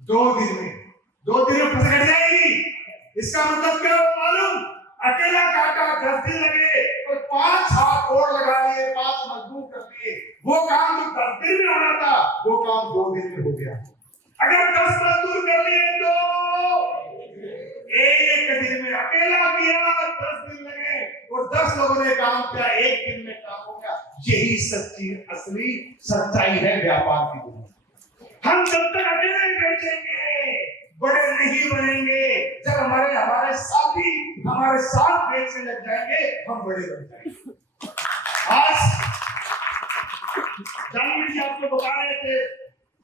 2 दिन में फसल कट जाएगी। इसका मतलब क्या हो मालूम? अकेला काटा 10 दिन लगे और 5 हाथ और लगा लिए, 5 मजदूर कर दिए, वो काम जो 10 दिन में होना था वो काम 2 दिन में हो गया। अगर 10 मजदूर कर लिए तो 1 दिन में, अकेला किया 10 दिन लगे और 10 लोगों ने काम किया 1 दिन में काम हो गया। यही सच्ची असली सच्चाई है व्यापार की दुनिया। हम जब तक अकेले बेचेंगे बड़े नहीं बनेंगे, जब हमारे साथी हमारे साथ बेचने लग जाएंगे हम बड़े बन जाएंगे। आज जानवी जी आपको बता रहे थे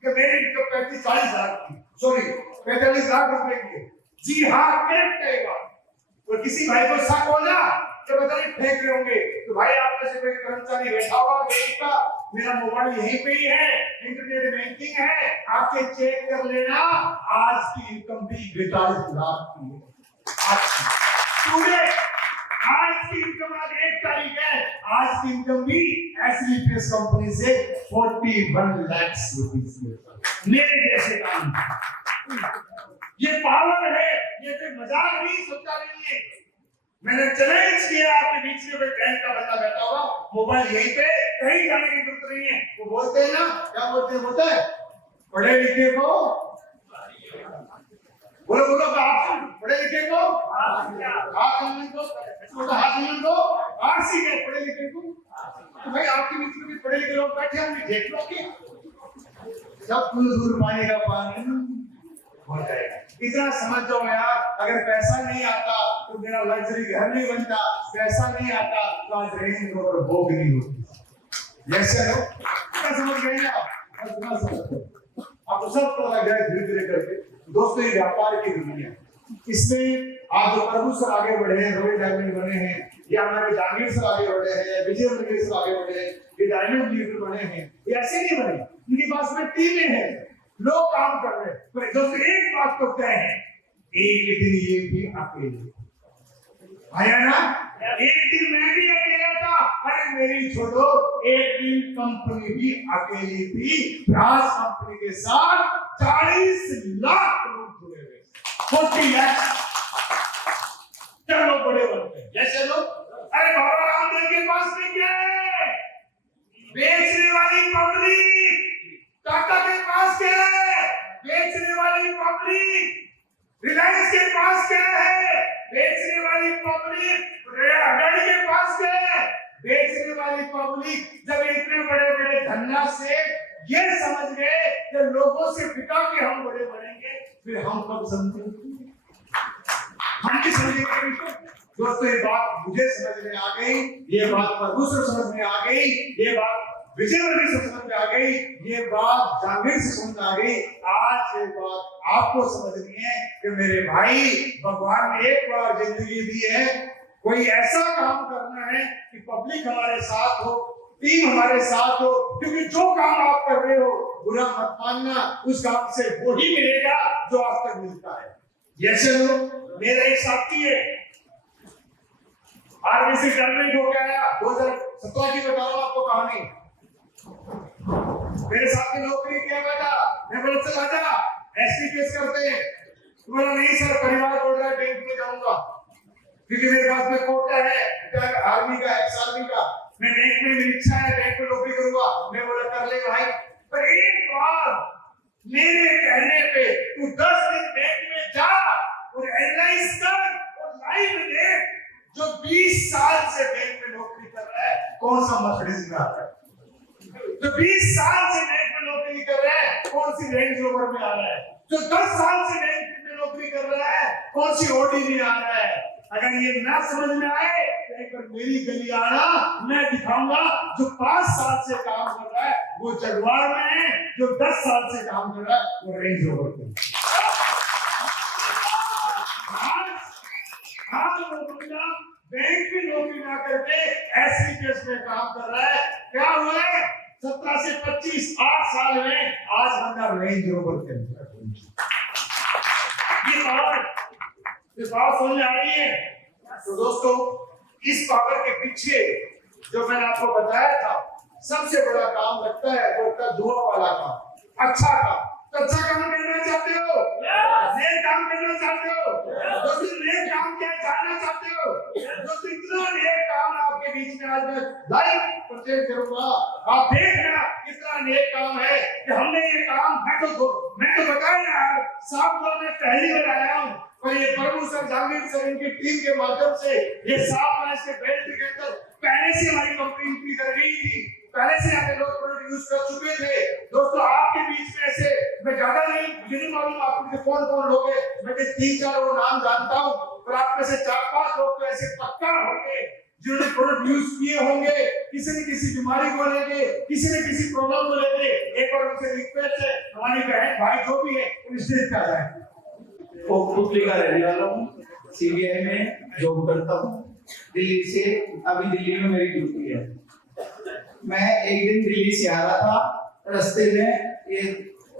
कि मेरी इनकम 35-40 लाख की, सॉरी 45 लाख रुपए की। जी हाँ, करेक्ट है बात। और किसी भाई को शक हो ना तो बता नहीं फेंक रहे होंगे, तो भाई आपके से कोई कर्मचारी बैठा होगा बैंक का, मेरा मोबाइल यहीं पे ही है, इंटरनेट बैंकिंग है, आके चेक कर लेना, आज की इनकम भी 42 लाख की है। आज की इनकम आज 1 तारीख है, आज की इनकम भी एसलीपीएस कंपनी से 41 लाख रुपीस मेरे जैसे काम। ये पावर है, ये कोई मजाक नहीं, सोचा नहीं है। मैंने चैलेंज किया आपके बीच में कोई बैंक का बंदा बैठा होगा, मोबाइल यहीं पे, कहीं जाने की जरूरत नहीं है। वो बोलते हैं ना, क्या बोलते हैं पढ़े लिखे को बोलो आप पढ़े लिखे को आरसी के पढ़े लिखे को। तो भाई आपके बीच में भी पढ़े लिखे लोग बैठे हैं, देख लो कि सब दूर पानी का पानी हो जाएगा। इतना समझ जाओ यार, अगर पैसा नहीं आता तो मेरा लग्जरी घर नहीं बनता, पैसा नहीं आता तो आज रेंज रोवर भोग नहीं होती। जैसे लो क्या समझ गए ना आपको सब पता लग जाए धीरे धीरे करके। दोस्तों ये व्यापार की दुनिया, इसमें आज जो प्रभु सर आगे बढ़े हैं, रॉयल डायमंड बने हैं, या हमारे जहांगीर सर आगे बढ़े हैं, या विजय मंदिर सर आगे बढ़े हैं, ये डायमंड लीडर बने हैं, ये ऐसे नहीं बने, इनके पास में टीमें हैं, लोग काम कर रहे हैं। पर दोस्तों एक बात तो तय है, एक दिन ये भी अकेले आया ना, एक दिन मैं भी अकेला था, अरे मेरी छोड़ो, एक दिन कंपनी भी अकेली थी, राज कंपनी के साथ 40 लाख लोग जुड़े हुए, 40 लाख। चलो बड़े बनते हैं जैसे लोग। अरे बाबा रामदेव के पास में क्या है? बेचने वाली पब्लिक। टाटा के पास क्या है? बेचने वाली पब्लिक। रिलायंस के पास क्या है? बेचने वाली पब्लिक। अडानी के पास क्या है? बेचने वाली पब्लिक। जब इतने बड़े बड़े धन्ना से ये समझ गए कि लोगों से बिका के हम बड़े बनेंगे, फिर हम कब समझेंगे? हम भी समझेंगे। दोस्तों ये बात मुझे समझ में आ गई, ये बात प्रभु से समझ में आ गई, ये बात विजय से समझ में आ गई, ये बात जहांगीर से समझ में आ गई। आज ये बात आपको समझनी है कि मेरे भाई, भगवान ने एक बार जिंदगी दी है, कोई ऐसा काम करना है कि पब्लिक हमारे साथ हो, टीम हमारे साथ हो, क्योंकि जो काम आप कर रहे हो बुरा मत मानना, उस काम से वो ही मिलेगा जो आज तक मिलता है। जैसे लोग, मेरा एक साथी है आरबीसी टर्निंग हो गया 2017 की, बता रहा हूं आपको कहानी। मेरे साथ में नौकरी किया बेटा, मैं बोला चल आजा एसपी केस करते हैं। बोला नहीं सर, परिवार बोल रहा है बैंक में जाऊंगा, क्योंकि मेरे पास में कोटा है आर्मी का, एक्स आर्मी का, मैं बैंक में, मेरी इच्छा है बैंक में नौकरी करूंगा। मैं बोला कर ले भाई, पर एक बार मेरे कहने पे तू 10 दिन बैंक में जा और एनालाइज कर और लाइव देख, जो 20 साल से बैंक में नौकरी कर रहा है कौन सा मर्सिडीज में आता है, जो 20 साल से बैंक में नौकरी कर रहा है कौन सी रेंज रोवर में आ रहा है, जो 10 साल से बैंक में नौकरी कर रहा है कौन सी ऑडी में आ रहा है। अगर ये ना समझ में आए तो एक बार मेरी गली आना, मैं दिखाऊंगा जो 5 साल से काम कर रहा है वो जगवार में है, जो 10 साल से काम कर रहा है वो रेंज रोवर में। आज वो बंदा बैंक में नौकरी ना करके ऐसी केस में काम कर रहा है, क्या हुआ है 17 से 25 8 साल में आज बंदा रेंज रोवर के अंदर। ये बात समझ आ रही है? तो दोस्तों इस पावर के पीछे जो मैंने आपको बताया था, सबसे बड़ा काम लगता है वो का दुआ वाला काम, अच्छा काम। तो अच्छा काम करना चाहते हो, नेक काम करना चाहते हो, दोस्तों नेक काम क्या जानना चाहते हो, दोस्तों इतना नेक काम आपके बीच में आज मैं लाइव प्रेजेंट करूंगा। आप देखना कितना नेक काम है कि हमने ये काम, मैं तो बताया यार, 7 साल में पहली बार आया हूँ, और ये प्रभु सर, जहांगीर सर, इनकी टीम के माध्यम से ये 7 माह के बेल्ट के अंदर पहले से हमारी कंपनी एंट्री कर गई थी, पहले से हमें लोग प्रोडक्ट यूज कर चुके थे। दोस्तों आपके बीच में ऐसे मैं ज्यादा नहीं, मुझे नहीं मालूम आप में से कौन कौन लोग हैं, मैं 3-4 वो नाम जानता हूँ, पर आप में से 4-5 लोग तो ऐसे पक्का होंगे जिन्होंने प्रोडक्ट यूज किए होंगे, किसी न किसी बीमारी को लेके, किसी न किसी प्रॉब्लम को लेके। एक बार उनसे रिक्वेस्ट है, हमारी बहन भाई जो भी है स्टेज पे आ जाए। कोटपुतली का रहने वाला हूँ, सीबीआई में जॉब करता हूँ, दिल्ली से। अभी दिल्ली में मेरी ड्यूटी है। मैं एक दिन दिल्ली से आ रहा था, रास्ते में ये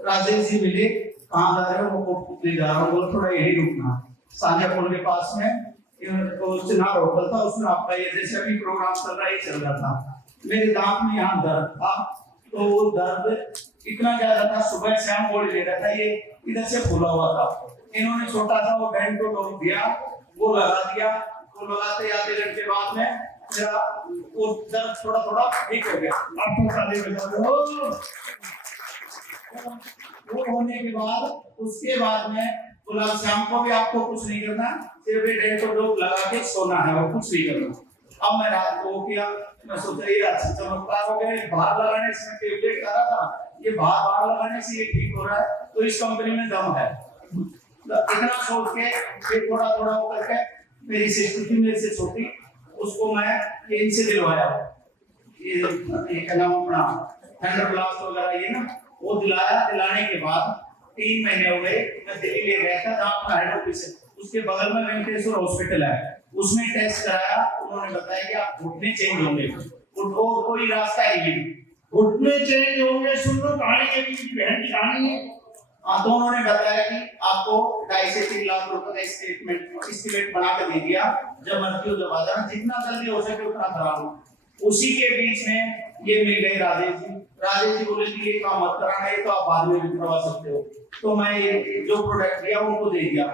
राजेश जी मिले, कहाँ जा रहे हो? वो कोटपुतली जा रहा हूँ। बोला थोड़ा यही रुकना। सांझा पुल के पास में तो चिनार होटल था, उसमें आपका ये जैसे अभी प्रोग्राम चल रहा है चल रहा था। मेरे दांत में यहाँ दर्द था, तो वो दर्द इतना ज्यादा था, सुबह शाम गोली ले रहा था, ये इधर से फूला हुआ था। इन्होंने छोटा सा वो बैंड को टोक दिया, वो लगा दिया। वो लगाते आधे घंटे बाद में मेरा वो दर्द थोड़ा थोड़ा ठीक हो गया। आपको ताली बजा दो। वो होने के बाद उसके बाद में बोला शाम को भी आपको कुछ नहीं करना, सिर्फ बैंड को टोक लगा के सोना है और कुछ नहीं करना। अब मैं रात को किया, मैं सोचा ये अच्छा चमत्कार हो गया। बाहर लगाने से मैं टेबलेट कर रहा था, ये बाहर लगाने से ये ठीक हो रहा है, तो इस कंपनी में दम है। इतना सोच के फिर थोड़ा थोड़ा होकर के मेरी सिस्टर थी मेरे से छोटी, उसको मैं इनसे दिलवाया। ये क्या नाम अपना थंडर ब्लास्ट वगैरह ये ना वो दिलाया। दिलाने के बाद 3 महीने हो गए, मैं दिल्ली ले गया था जहाँ अपना हेड ऑफिस है, उसके बगल में वेंकटेश्वर हॉस्पिटल है, उसमें टेस्ट कराया। उन्होंने बताया कि आप घुटने चेंज होंगे, और कोई रास्ता ही नहीं। घुटने चेंज होंगे, सुन लो कहानी के बीच बहन की कहानी है। हाँ, तो उन्होंने बताया कि आपको 2.5 से 3 लाख रुपए का एस्टिमेट बना कर दे दिया, जब मर्जी हो जब आ जाना, जितना जल्दी हो सके उतना करा लो। उसी के बीच में ये मिल गए राजेश जी। राजेश जी बोले कि ये काम मत कराना, ये तो आप बाद में भी करवा सकते हो। तो मैं ये जो प्रोडक्ट दिया उनको दे दिया।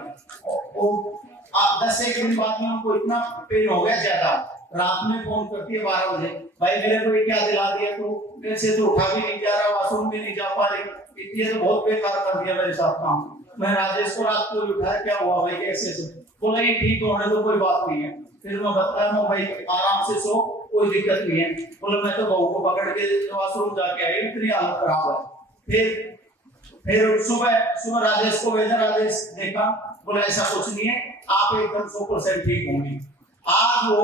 वो 10 से 1 दिन बाद में उनको इतना पेन हो गया ज्यादा, रात में फोन करती है 12 बजे, भाई मेरे को ये क्या दिला दिया, तो मेरे से तो उठा भी नहीं जा रहा, वॉशरूम भी नहीं जा पा रही, ये तो बहुत बेकार कर दिया मेरे साथ काम। मैं राजेश को रात को उठाया, क्या हुआ भाई कैसे से, बोला ये ठीक होने तो कोई बात नहीं है। फिर मैं बताया मैं भाई आराम से सो, कोई दिक्कत नहीं है। बोला मैं तो बहू को पकड़ के वॉशरूम जाके आई, इतनी हालत खराब है। फिर सुबह राजेश को भेजा, राजेश देखा, बोला ऐसा कुछ नहीं है, आप एकदम 100% ठीक होंगे। आज वो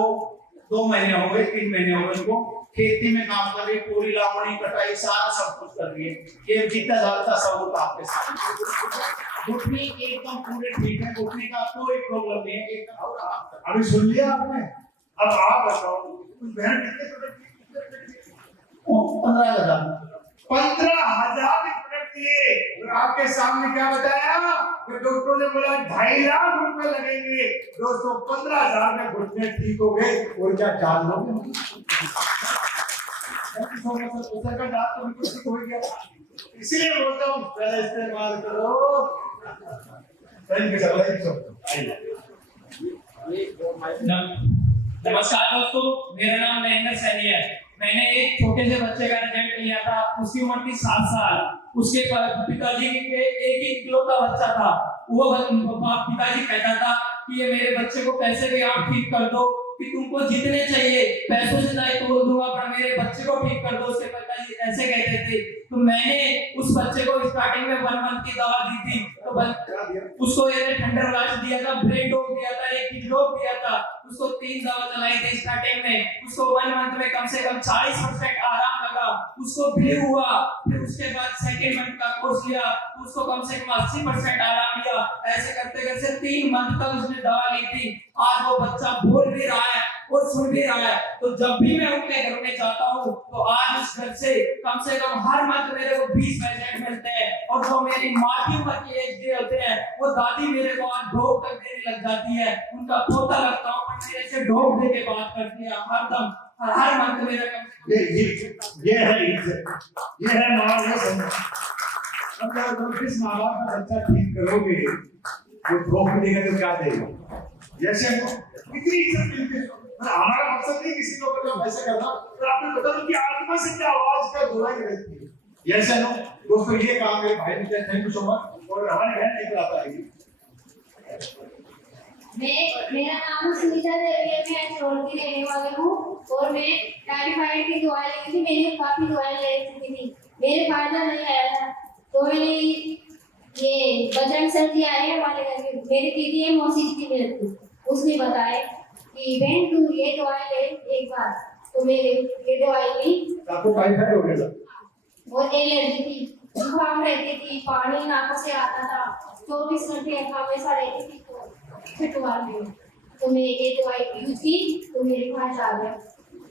2 महीने हो गए, 3 महीने हो गए उनको खेती में काम कर रही, पूरी लावणी कटाई सारा सब कुछ कर रही है। ये जितना ज्यादा सबूत आपके साथ, घुटने एकदम पूरे ठीक है, घुटने का कोई प्रॉब्लम नहीं है एकदम। अभी सुन लिया आपने, अब आप बताओ बहन कितने 15,000 के प्रोडक्ट दिए, और आपके सामने क्या बताया कि डॉक्टर ने बोला 2.5 लाख रुपए लगेंगे। दोस्तों 15,000 में घुटने ठीक हो गए, और क्या चाल लोगे। इसलिए बोलता हूँ पहले इस्तेमाल करो। नमस्कार दोस्तों, मेरा नाम महेंद्र सैनी है। मैंने एक छोटे से बच्चे का रिजल्ट लिया था, उसकी उम्र थी 7 साल। उसके पिताजी के एक ही किलो का बच्चा था। वो पिताजी कहता था कि ये मेरे बच्चे को पैसे भी आप ठीक कर दो, कि तुमको जितने चाहिए पैसों से नहीं तो दूंगा, पर मेरे बच्चे को ठीक कर दो। उसके पिताजी ऐसे कहते थे। तो मैंने उस बच्चे को स्टार्टिंग में 1 मंथ की दवा दी थी, तो उसको ये ठंडर ब्लास्ट दिया था, ब्रेन डोप दिया था, एक किड डोप दिया था, उसको 3 दवा चलाई थी स्टार्टिंग में। उसको 1 मंथ में कम से कम 40% आराम लगा, उसको फ्लू हुआ। फिर उसके बाद सेकंड मंथ का कोर्स लिया, उसको कम से कम 80% आराम लिया। ऐसे करते करते 3 मंथ तक उसने दवा ली थी। आज वो बच्चा बोल भी रहा है और सुन भी रहा है। तो जब भी मैं उनके घर में जाता हूँ तो आज उस घर से कम हर मंथ मेरे को 20 पेशेंट मिलते हैं। और जो मेरी माँ की उम्र के एज के होते हैं, वो दादी मेरे को आज ढोक तक देने लग जाती है। उनका पोता लगता हूँ, मेरे से ढोक दे के बात करती है हरदम, हर मंथ मेरा ये है माँ, अगर किस माँ बाप का बच्चा ठीक करोगे, वो ढोक देगा तो क्या देगा। जैसे इतनी इज्जत मिलती है, हमारा मकसद नहीं किसी को मतलब ऐसे करना, पर आपने बताया कि आत्मा से क्या आवाज का दुआई रहती है। जैसे नो दोस्तों, ये काम मेरे भाई ने किया, थैंक यू सो मच। और हमारी बहन निकल आता है। मेरा नाम सुनीता देवी है, मैं चोर की रहने वाली हूँ। और मैं टाइफाइड की दवाई ली थी, मैंने काफी दवाई ले चुकी थी, मेरे फायदा नहीं आया था। तो मैंने ये बजरंग सर जी आए हमारे घर में, मेरी दीदी है मौसी की बेटी, उसने बताया कि बहन तू ये दवाई ले एक बार। तो मैंने ये दवाई ली। आपको टाइफाइड हो गया था? वो एलर्जी थी, जुकाम रहती थी, पानी नाक से आता था, 24 घंटे हमेशा रहती थी। फिटवार में तो मैं ये दवाई यूज की तो मेरे पास आ गया।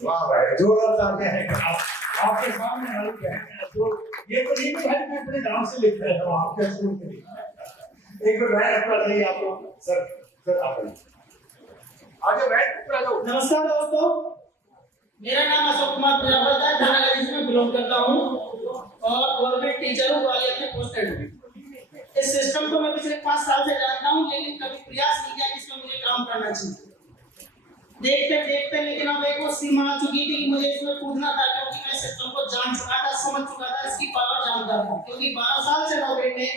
वाह भाई, जोरदार तालियां हैं आपके सामने। हमारी बहन है, तो ये तो नहीं भाई मैं अपने नाम से लिख रहा हूँ आपके स्कूल के लिए। एक बार बहन अपना नहीं आपको सर आप आगे बैठ पूरा दो। नमस्कार दोस्तों, मेरा नाम अशोक कुमार प्रजापति है, थाना गंज में बिलोंग करता हूँ और गवर्नमेंट टीचर हूँ, ग्वालियर में पोस्टेड हूँ। इस सिस्टम को मैं पिछले 5 साल से जानता हूँ, लेकिन कभी प्रयास नहीं किया कि इसमें मुझे काम करना चाहिए। देखते देखते लेकिन अब एक वो सीमा आ चुकी थी कि मुझे इसमें कूदना था, क्योंकि मैं सिस्टम को जान चुका था, समझ चुका था, इसकी पावर जानता था। क्योंकि 12 साल से नौकरी में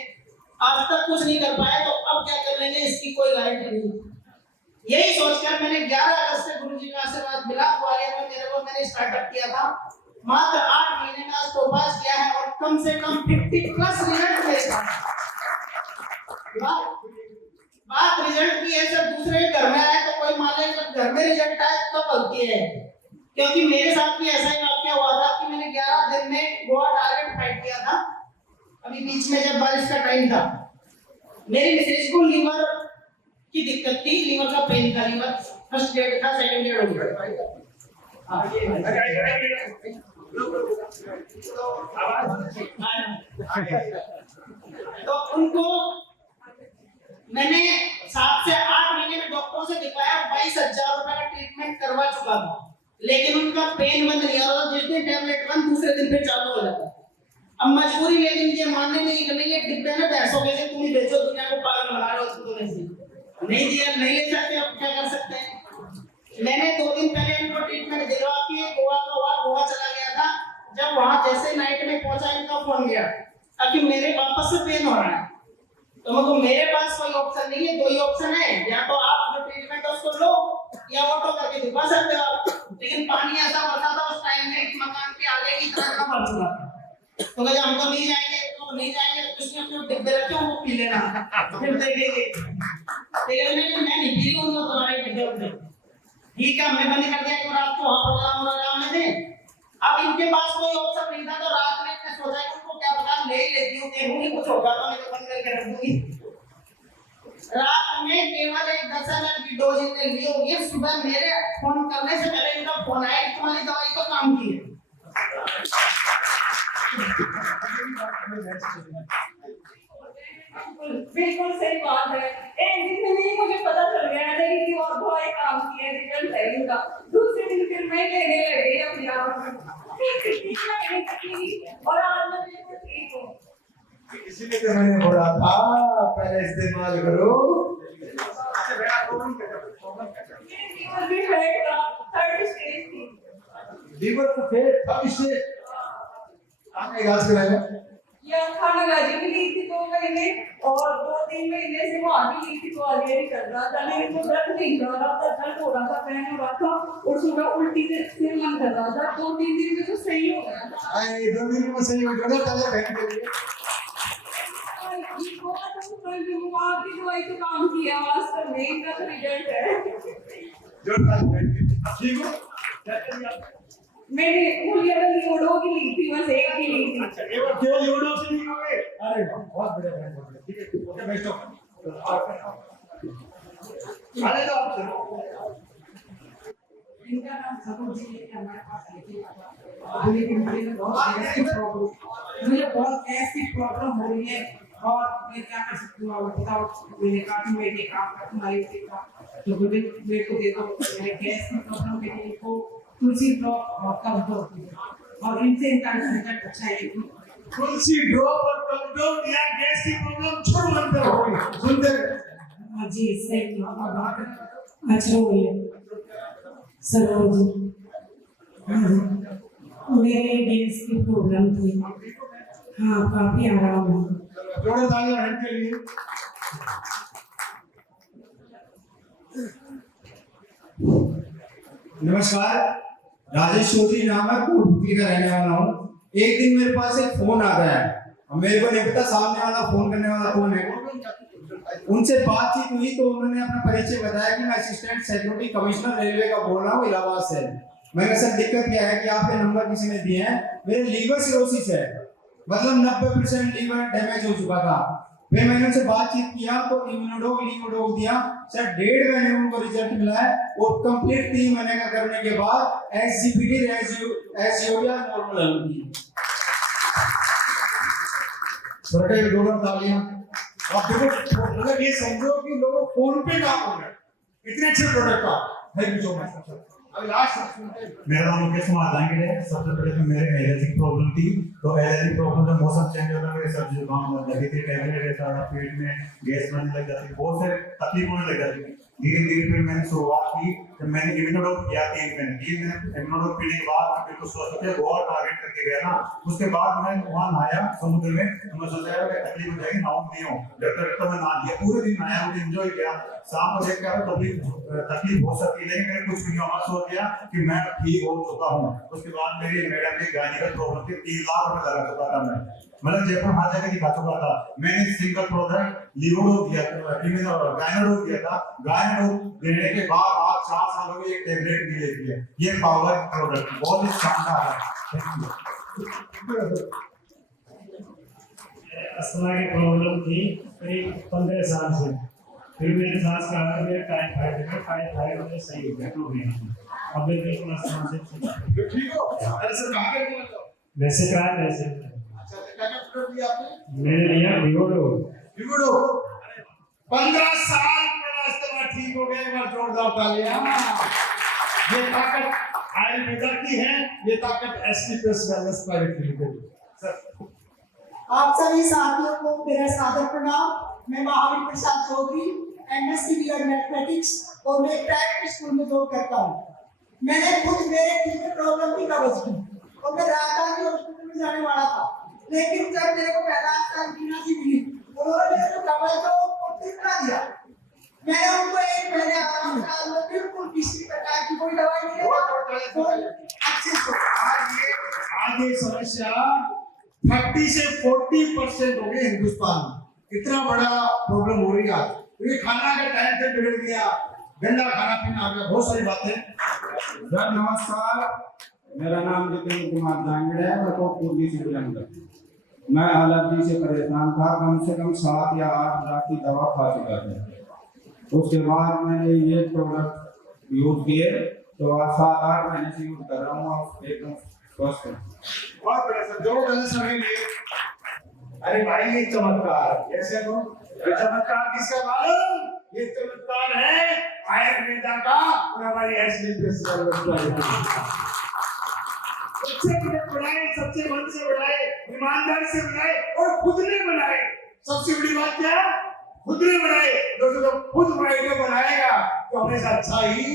आज तक कुछ नहीं कर पाया, तो अब क्या कर लेंगे इसकी कोई गारंटी नहीं। यही सोचकर मैंने 11 अगस्त से गुरुजी का आशीर्वाद मिला, ग्वालियर में मैंने स्टार्टअप किया था। मात्र 8 महीने का टोपास किया है और कम से कम 50+ रिजल्ट मेरे पास। बात रिजल्ट की है, जब दूसरे घर में आए तो कोई मान ले, जब घर में रिजल्ट आए तब बनती है। क्योंकि मेरे साथ भी ऐसा ही वाकया हुआ था कि मैंने 11 दिन में गोवा टारगेट फाइट किया था। अभी बीच में जब बारिश का टाइम था, मेरी मिसेज को लीवर की दिक्कत थी, लीवर का पेन था, लीवर फर्स्ट ग्रेड था, सेकंड ग्रेड हो गया। तो उनको मैंने 7 से 8 महीने में डॉक्टरों से दिखाया, 22,000 रुपए का ट्रीटमेंट करवा चुका था, लेकिन उनका पेन बंद नहीं हो रहा। जिस दिन टैबलेट बंद, दूसरे दिन फिर चालू हो जाता। अब मजबूरी, लेकिन ये मानने नहीं कि ये डिब्बे ना पैसों के से तुम ही बेचो, दुनिया को पागल बना रहे हो, तो नहीं दिया, नहीं ले सकते, अब क्या कर सकते हैं। मैंने 2 दिन पहले इनको ट्रीटमेंट दिलवा के गोवा चला गया था। जब वहां जैसे नाइट में पहुंचा, इनका फोन गया कि मेरे वापस से पेन हो रहा है। तो मैं मेरे पास कोई ऑप्शन नहीं है, 2 ही ऑप्शन है, या तो आप जो ट्रीटमेंट है उसको लो या ऑटो करके दिखा सकते हो आप। लेकिन पानी ऐसा बरसा था उस टाइम में कि मकान के आगे की तरह भर चुका था। तो कहा हम तो नहीं जाएंगे, तो नहीं जाएंगे, तो किसने अपने डिब्बे रखे हो वो पी लेना, फिर देखेंगे। लेकिन मैं नहीं पी रहा हूँ तुम्हारे डिब्बे उठे, ठीक है, हमने बंद कर दिया कि रात को वहाँ प्रोग्राम में थे। अब इनके पास कोई ऑप्शन नहीं था, तो रात में इन्होंने सोचा कि उनको क्या पता, ले ही लेती हूँ, देखूंगी कुछ होगा तो नहीं तो बंद करके रख दूंगी। रात में केवल एक 10 ml की डोज इन्हें ली होगी। सुबह मेरे फोन करने से पहले इनका फोन आया कि तुम्हारी दवाई तो काम की है। बिल्कुल सही बात है। एक दिन में नहीं मुझे पता चल गया था कि और दवाई काम की है, रिजल्ट है इनका। दूसरे दिन फिर मैं लेने लग गई अपनी और आज मैं बिल्कुल ठीक हूँ। इसीलिए तो मैंने बोला था पहले इस्तेमाल करो। लीवर भी फैट था, 3rd स्टेज थी। लीवर का फैट था, इससे आपने इलाज कराया? या खाना गाजी भी ली थी 2 महीने, और 2-3 महीने से वहाँ भी ली थी, तो आगे नहीं कर रहा था। लेकिन वो दर्द नहीं कर रहा था, दर्द हो रहा था, पैन हो रहा था, और सुबह उल्टी से मन कर रहा था। 2-3 दिन में तो सही हो गया। अरे 2 दिन में सही हो गया, चले बहन के लिए। आपकी दवाई तो काम किया, वास्तव में इनका तो रिजल्ट है। ठीक हो? मैंने मूल्य वाली ओडो की ली थी, बस एक ही ली थी। अच्छा, एक बार केवल यूडो से नहीं होगे? अरे बहुत बढ़िया बहन, ठीक है, ओके, बेस्ट ऑफ अरे तो आप चलो। इनका नाम सरोज जी है, हमारे पास आई थी। लेकिन मुझे बहुत गैस की प्रॉब्लम हो रही है, और मैं क्या कर सकती हूँ बताओ। मैंने काफी मेरे काम का तुम्हारी तो मुझे मेरे को दे दो। मैंने गैस की प्रॉब्लम के लिए को तुलसी ड्रॉप कम दो, और इनसे इनका रिजल्ट अच्छा है। तुलसी ड्रॉप और कमजोर या गैस की प्रॉब्लम छोड़ बंद करो, सुनते जी सही अच्छा बोलिए सरोज। मेरे गैस की प्रॉब्लम थी, हाँ काफी आराम है। जोड़े तालियां बहन के लिए। नमस्कार, राजेश चौधरी नाम है, कोटपुतली का रहने वाला हूँ। एक दिन मेरे पास एक फोन आ गया है, मेरे को नहीं पता सामने वाला फोन करने वाला कौन है। उनसे बातचीत हुई तो उन्होंने अपना परिचय बताया कि मैं असिस्टेंट सिक्योरिटी कमिश्नर रेलवे का बोल रहा हूँ, इलाहाबाद से। मैंने सर दिक्कत क्या है कि आपके नंबर किसी ने दिए हैं, मेरे लीवर सिरोसिस है, मतलब 90% लीवर डैमेज हो चुका था। फिर मैंने उनसे बातचीत किया तो इम्यूनोडोग दिया सर, 1.5 महीने में उनको रिजल्ट मिला है, और कंप्लीट 3 महीने का करने के बाद एसजीपीटी एसजीओडिया नॉर्मल होगी। सरकार जोड़ा तालियां। आप देखो, मतलब ये समझो कि लोगों फोन पे काम हो रहा है, इतने अच्छे प्रोडक्ट का। Thank you so much. अब लास्ट मेरा नाम मुकेश कुमार जांगिड़े है। सबसे पहले तो मेरे एलर्जी की प्रॉब्लम थी, तो एलर्जी प्रॉब्लम जब मौसम चेंज होता है मेरे सर्दी जुकाम लगी थी, टेबलेट रहता था, पेट में गैस बनने लग जाती, बहुत से तकलीफ होने लग जाती थी। धीरे धीरे फिर मैंने शुरुआत की, जब मैंने इम्यूनोडोग किया 3 महीने इम्यूनोडोग पीने के बाद मैं बिल्कुल स्वस्थ हो गया, बहुत टारगेट करके गया ना। उसके बाद मैं वहाँ नहाया समुद्र में, तो मैं सोचा तकलीफ हो जाएगी, नाव नहीं हो, डरता मैं नहा लिया, पूरे दिन नहाया, मुझे एंजॉय किया। शाम को देख के तकलीफ हो सकती है, लेकिन मैंने कुछ नहीं हुआ, सोच दिया कि मैं ठीक हो चुका हूँ। उसके बाद मेरी मैडम की गायनिकल प्रॉब्लम थी, 3 लाख रुपए लगा चुका था मैं। मतलब जयपुर हर जगह दिखा चुका था। मैंने सिंगल प्रोडक्ट लिवोडो दिया था, गायनोडो दिया था। गायनोडो देने के बाद आज 4 साल हो गए एक टैबलेट भी लेती है। ये पावर प्रोडक्ट बहुत ही शानदार है। अस्थमा की प्रॉब्लम थी करीब 15 साल से। फिर मेरे सांस का मेरा टाइफाइड मुझे सही हो गया तो अब मैं बिल्कुल अस्थमा से ठीक हो। अरे सर कहाँ गए थे? वैसे कहा वैसे अच्छा क्या क्या प्रोडक्ट लिया आपने? मैंने लिया लिवोडो। 15 साल मेरा अस्थमा ठीक हो गया। एक बार जोरदार तालियां। ये ताकत आयुर्वेदा की है, ये ताकत एसपीएस वेलनेस प्राइवेट लिमिटेड की। सर आप सभी साथियों को मेरा सादर प्रणाम। मैं Mahavir Prasad Chaudhary, MSc BEd mathematics और मैं प्राइवेट स्कूल में जॉब करता हूँ। मैंने खुद मेरे दिल में प्रॉब्लम की कवच की और मैं राजधानी हॉस्पिटल में जाने वाला था, लेकिन जब मेरे को पहला अंगीना सी मिली, उन्होंने मेरे को दवाई को टिपका दिया। मैंने उनको 1 महीने आराम से आज मैं बिल्कुल किसी प्रकार की कोई दवाई नहीं लेता। अच्छे से आज ये समस्या 30 से 40% हो गई हिंदुस्तान में। इतना बड़ा प्रॉब्लम हो रही है आज। ये खाना का टाइम से बिगड़ गया, गंदा खाना पीना आ गया, बहुत सारी बातें। सर नमस्कार, मेरा नाम जितेंद्र कुमार जांगड़ है। मैं पूर्वी सिंह। मैं एलर्जी से परेशान था, कम से कम 7 या 8 लाख की दवा खा चुका था। उसके बाद मैंने ये प्रोडक्ट यूज किए तो आज 7-8 महीने से यूज कर रहा हूँ और एकदम स्वस्थ हूँ। बहुत बड़ा सर, जोरों से सभी लिए। अरे भाई ये चमत्कार कैसे हो? ये चमत्कार किसका मालूम? ये चमत्कार है आयुर्वेदा का और हमारी एसबीएस सबसे बढ़ाए, सबसे मन से बढ़ाए, ईमानदारी से बढ़ाए और खुद ने बनाए। सबसे बड़ी बात क्या है? खुद ने बनाए। दोस्तों जब खुद बनाएगा तो हमेशा अच्छा ही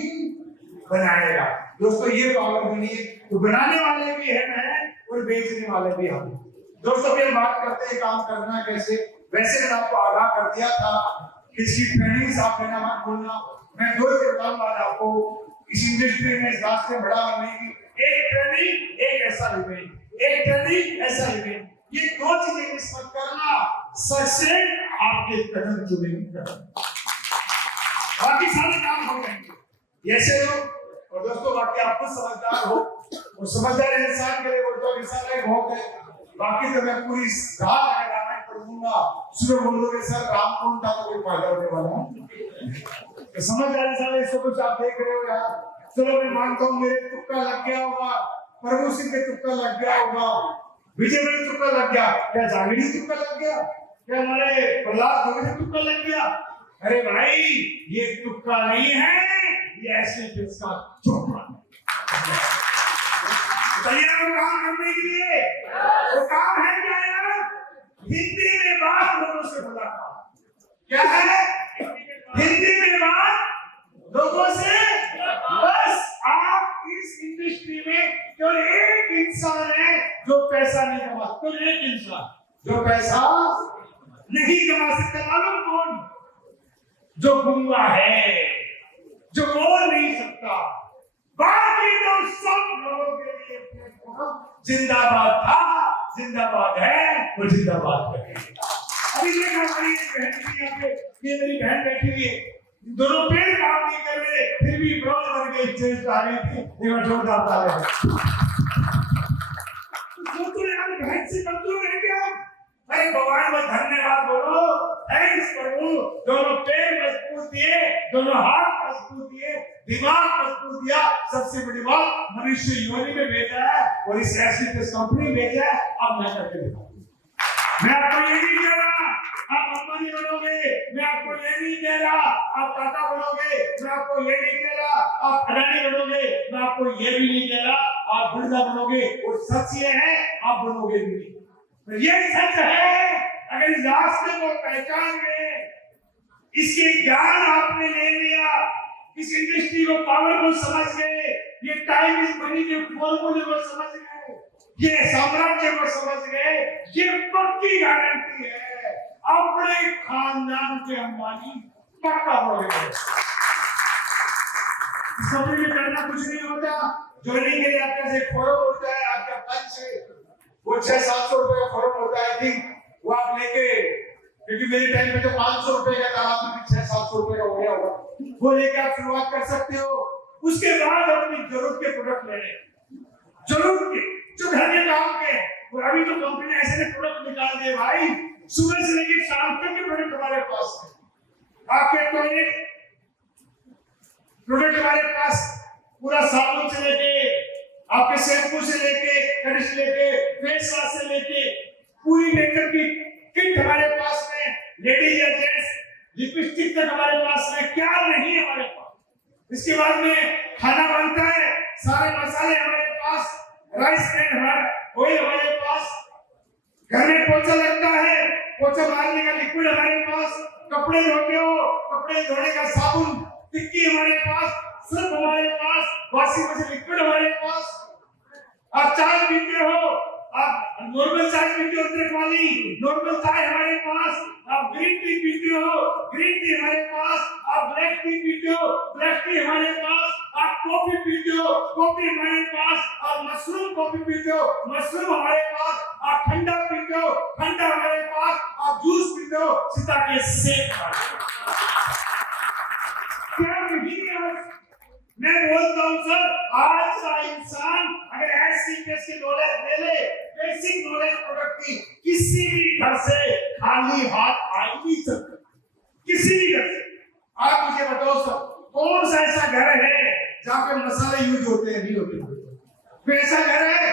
बनाएगा। दोस्तों ये पावर बनी है तो बनाने वाले भी है मैं और बेचने वाले भी हम। दोस्तों फिर बात करते हैं काम करना कैसे। वैसे मैंने आपको आगाह कर दिया था कि इसकी ट्रेनिंग आप लेना मत भूलना। मैं 2 से बताऊंगा आज आपको इस इंडस्ट्री में इस रास्ते में बड़ा बनने की। एक ट्रेनिंग, एक ऐसा इवेंट, एक ट्रेनिंग ऐसा इवेंट, ये 2 चीजें मिस मत करना। सक्सेस आपके कदम चुमेंगे, बाकी सारे काम हो जाएंगे। ऐसे लोग और दोस्तों बाकी आप खुद समझदार हो और समझदार इंसान के लिए बोलता हूँ इंसान एक बहुत है। बाकी तो मैं पूरी रात अगर रामायण पढ़ दूंगा, सुबह बोल दोगे सर राम कौन था तो कोई फायदा होने वाला है। तो समझदार इंसान इसको कुछ आप देख रहे हो यार। चलो मैं मानता हूँ मेरे तुक्का लग गया होगा, प्रभु सिंह के तुक्का लग गया होगा, विजय में तुक्का लग गया, क्या जागड़ी तुक्का लग गया, क्या हमारे प्रहलाद जोगी तुक्का लग गया? अरे भाई ये तुक्का नहीं है, ये ऐसे का चौका तैयार हो काम करने के लिए। वो काम है क्या यार? हिंदी में बात लोगों से मुलाकात। क्या है? हिंदी में बात लोगों से। बस आप इस इंडस्ट्री में केवल एक इंसान है जो पैसा नहीं कमा, केवल एक इंसान जो पैसा नहीं कमा सकता। मालूम कौन? जो गूंगा है, जो बोल नहीं सकता। बाकी तो सब लोगों के लिए जिंदाबाद था, जिंदाबाद है और जिंदाबाद करेंगे। अभी देखो हमारी एक बहन भी यहाँ पे, ये मेरी बहन बैठी हुई है, दोनों पेड़ काम नहीं कर रहे, फिर भी ब्रॉन्ज बन के स्टेज पे आ गई थी। एक बार जोरदार तालियां। तो यार बहन से कमजोर है क्या? अरे भगवान को धन्यवाद बोलो, थैंक्स प्रभु। दोनों पैर मजबूत दिए, दोनों हाथ मजबूत दिए, दिमाग मजबूत दिया। सबसे बड़ी बात मनुष्य योनि में भेजा है और इस ऐसी कंपनी भेजा है। अब मैं करके दिखाऊंगा। मैं आपको ये नहीं कह रहा आप अंबानी बनोगे, मैं आपको ये नहीं कह रहा आप टाटा बनोगे, मैं आपको ये नहीं कह रहा आप अडानी बनोगे, मैं आपको ये भी नहीं कह रहा आप बिरला बनोगे। और सच ये है आप बनोगे भी नहीं। तो ये सच है। अगर इस रास्ते को पहचान गए, इसके ज्ञान आपने ले लिया, इस इंडस्ट्री को पावर को समझ गए, ये टाइम इज मनी के फॉर्मूले को समझ गए, ये साम्राज्य को समझ गए, ये पक्की गारंटी है अपने खानदान के अंबानी पक्का हो गए। कंपनी में करना कुछ नहीं होता, ज्वाइनिंग के लिए आपका से फॉर्म होता है, आपका पंच वो 600-700 रुपए का फर्क होता है थी, वो आप लेके, क्योंकि मेरे टाइम में तो 500 रुपए का था, आप भी 600-700 रुपए का हो गया होगा, वो लेके आप शुरुआत कर सकते हो। उसके बाद अपनी जरूरत के प्रोडक्ट लेने, जरूरत के जो घर के काम के। और अभी तो कंपनी ने ऐसे प्रोडक्ट निकाल दिए भाई, सुबह से लेकर शाम तक के प्रोडक्ट हमारे पास है। आपके टॉयलेट प्रोडक्ट हमारे पास, पूरा साबुन से लेके, आपके शैम्पू से लेके, कंडीशनर लेके, फेस वॉश से लेके, पूरी मेकअप की किट हमारे पास में, लेडीज या जेंट्स लिपस्टिक तक हमारे पास में, क्या नहीं हमारे पास। इसके बाद में खाना बनता है, सारे मसाले हमारे पास, राइस ब्रांड हमारा ऑयल हमारे पास, घर में पोछा लगता है, पोछा मारने का लिक्विड हमारे पास, कपड़े धोते हो, कपड़े धोने का साबुन, टिक्की हमारे पास, सर्फ हमारे पास, वॉशिंग मशीन लिक्विड हमारे पास। आप चाय पीते हो, आप नॉर्मल चाय पीते हो अदरक वाली, नॉर्मल चाय हमारे पास। आप ग्रीन टी पीते हो, ग्रीन टी हमारे पास। आप ब्लैक टी पीते हो, ब्लैक टी हमारे पास। आप कॉफी पीते हो, कॉफी हमारे पास। आप मशरूम कॉफी पीते हो, मशरूम हमारे पास। आप ठंडा पीते हो, ठंडा हमारे पास। आप जूस पीते हो, सीता के सेब क्या नहीं है। मैं बोलता हूँ सर, आज का इंसान अगर एससीपीएस की नॉलेज ले ले, बेसिक नॉलेज प्रोडक्ट की, किसी भी घर से खाली हाथ आ ही नहीं सकता, किसी भी घर से। आप मुझे बताओ सर, कौन सा ऐसा घर है जहाँ पे मसाले यूज होते हैं? नहीं होते। कोई ऐसा घर है?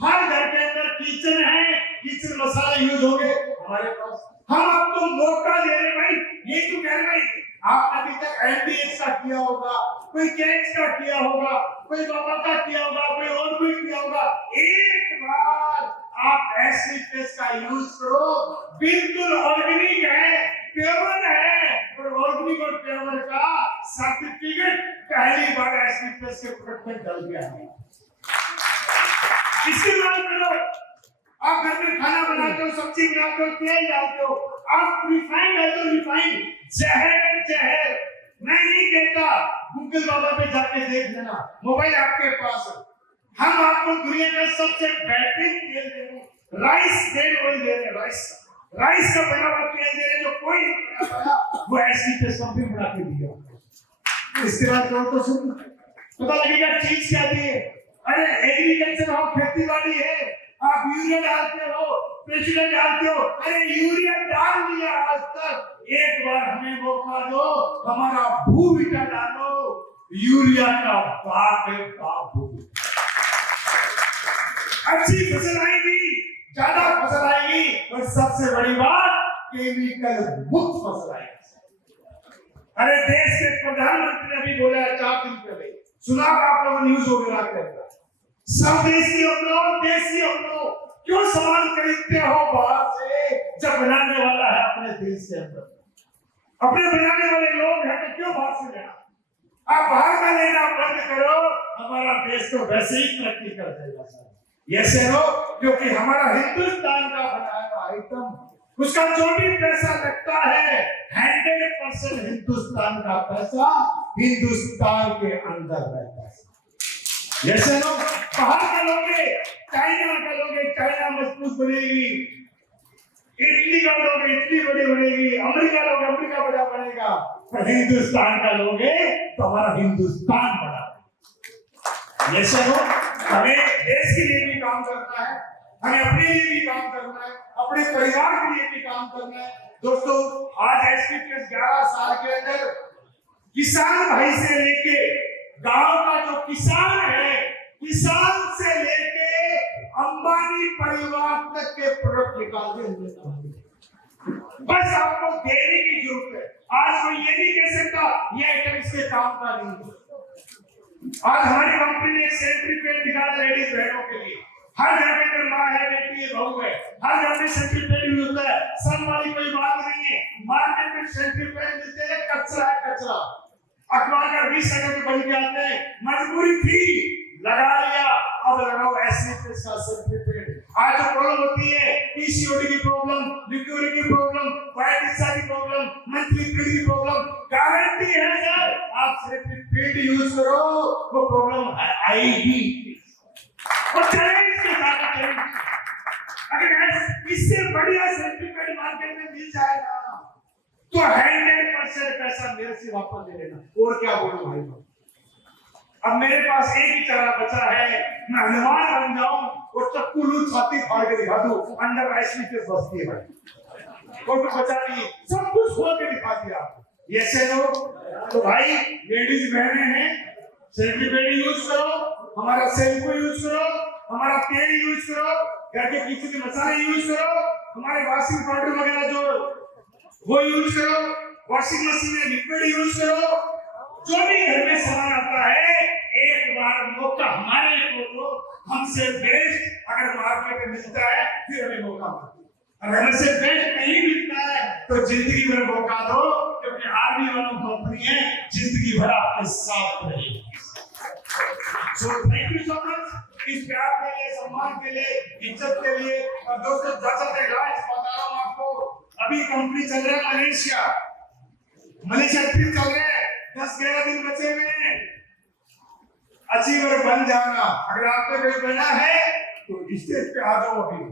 हर घर के अंदर किचन है, किचन मसाले यूज हो गए हमारे पास। हम आपको मौका दे रहे भाई, ये क्यों कह रहे भाई? आप अभी तक एमडीएच का किया होगा, कोई कैच का किया होगा, कोई बाबा का किया होगा, कोई और कोई किया होगा। एक बार आप एससीपीएस का यूज करो, बिल्कुल ऑर्गेनिक है, प्योर है, और ऑर्गेनिक और प्योर का सर्टिफिकेट पहली बार एससीपीएस के प्रोडक्ट में डल गया है। इस्तेमाल करो। आप घर में खाना बनाते हो, सब्जी बनाते हो, तेल डालते हो, आप रिफाइंड है तो रिफाइंड, जहर है जहर। मैं नहीं कहता, गूगल बाबा पे जाके देख लेना, मोबाइल आपके पास है। हम आपको दुनिया का सबसे बेहतरीन तेल दे रहे हैं, राइस ब्रांड ऑयल दे रहे हैं, राइस का बना हुआ तेल दे रहे हैं, जो कोई नहीं बनाया, वो एससीपीएस कंपनी बना के दिया। इसके बाद तो सुन, पता लगेगा चीज क्या दी है। अरे एग्रीकल्चर हो, खेती बाड़ी है, आप यूरिया डालते हो, प्रेसिडेंट डालते हो। अरे यूरिया डाल दिया आज तक, एक बार हमें मौका दो, हमारा भूविटा डालो। यूरिया का बाप है बाबू। अच्छी फसल आएगी, ज्यादा फसल आएगी, और सबसे बड़ी बात, केमिकल मुक्त फसल आएगी। अरे देश के प्रधानमंत्री ने भी बोला 4 दिन पहले, सुना आप लोगों न्यूज वगैरह करता, सब देशी अपनो, देशी अपनो। क्यों सामान खरीदते हो बाहर से, जब बनाने वाला है अपने देश के अंदर? अपने बनाने वाले लोग हैं तो क्यों बाहर से लेना? आप बाहर का लेना बंद करो, हमारा देश तो वैसे ही तरक्की कर देगा सर। ये सरो, क्योंकि हमारा हिंदुस्तान का बनाया आइटम, उसका जो भी पैसा लगता है 100% हिंदुस्तान का पैसा हिंदुस्तान के अंदर रहता है। जैसे लोग बाहर का लोगे, चाइना का लोगे, चाइना मजबूत बनेगी। इटली का लोगे, इटली बड़ी बनेगी। अमेरिका लोगे, अमेरिका बड़ा बनेगा। पर हिंदुस्तान का लोगे तो हमारा हिंदुस्तान बड़ा बनेगा। जैसे लोग, हमें देश के लिए भी काम करना है, हमें अपने लिए भी काम करना है, अपने परिवार के लिए भी काम करना है। दोस्तों, आज एससीपीएस 11 साल के अंदर किसान भाई से लेके गांव का जो किसान है, किसान से लेके अंबानी परिवार तक के प्रोडक्ट निकाल दे। बस आपको देने की जरूरत है। आज कोई ये नहीं कह सकता ये आइटम इसके काम का नहीं है। आज हमारी कंपनी ने एक सैनिटरी पैड निकाला लेडीज बहनों के लिए। हर घर के अंदर माँ है, बेटी है, बहू है, हर घर में सैनिटरी पैड यूज होता है। सब वाली कोई बात नहीं है। मार्केट में सैनिटरी पैड मिलते हैं, कचरा है कचरा। अखबार का 20 सेकंड बन के आते हैं, मजबूरी थी, लगा लिया, अब लगाओ एससीपीएस का सर्टिफिकेट। आज जो प्रॉब्लम होती है, पीसीओडी की प्रॉब्लम, लिक्विड की प्रॉब्लम, वाइटिसा की प्रॉब्लम, मंथली पीरियड की प्रॉब्लम, गारंटी है सर, आप सर्टिफिकेट यूज करो, वो प्रॉब्लम आएगी। और चैलेंज के साथ बचा है, मैं हनुमान बन जाऊं और चक्कू लूं, छाती फाड़ के दिखा दूं, अंडर एस्मिटिस बस्ती है भाई, कोई बचा नहीं, सब कुछ खोल के दिखा दिया। ये से लोग तो भाई लेडीज बहने हैं, सेल्फी पेड यूज करो, हमारा शैम्पू यूज करो, हमारा तेल यूज करो, घर के किचन के मसाले यूज करो, हमारे वॉशिंग पाउडर वगैरह जो वो यूज करो, वॉशिंग मशीन में लिक्विड यूज करो, जो भी घर में सामान आता है एक बार मौका हमारे को दो, हमसे बेस्ट अगर मार्केट में मिलता है फिर हमें मौका दो, अगर हमसे बेस्ट नहीं मिलता है तो जिंदगी भर मौका दो, क्योंकि आर्मी वालों कंपनी है, जिंदगी भर आपके साथ रहेगी। So thank you so much इस प्यार के लिए, सम्मान के लिए, इज्जत के लिए। और दोस्तों जाते राज बता रहा हूँ आपको, अभी कंपनी चल रहा है मलेशिया ट्रिप चल रहा है, 10-11 दिन बचे हुए हैं, अचीवर बन जाना। अगर आपने कोई बना है तो स्टेज पे आ जाओ। अभी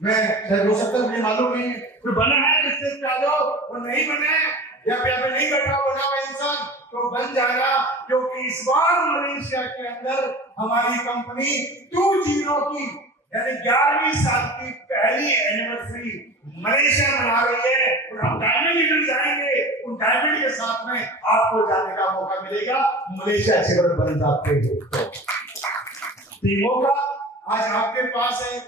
मैं शायद हो सकता है, मुझे मालूम नहीं, कोई बना है तो स्टेज पे आ जाओ, और नहीं बना है या पे नहीं बैठा बना हुआ इंसान तो बन जाना, क्योंकि इस बार मलेशिया के अंदर हमारी कंपनी 20 की यानी 11वीं साल की पहली एनिवर्सरी मलेशिया मना रही है, और हम डायमंड लीडर जाएंगे, उन डायमंड के साथ में आपको जाने का मौका मिलेगा, मलेशिया से बन जाते हो। तो मौका आज आपके पास है,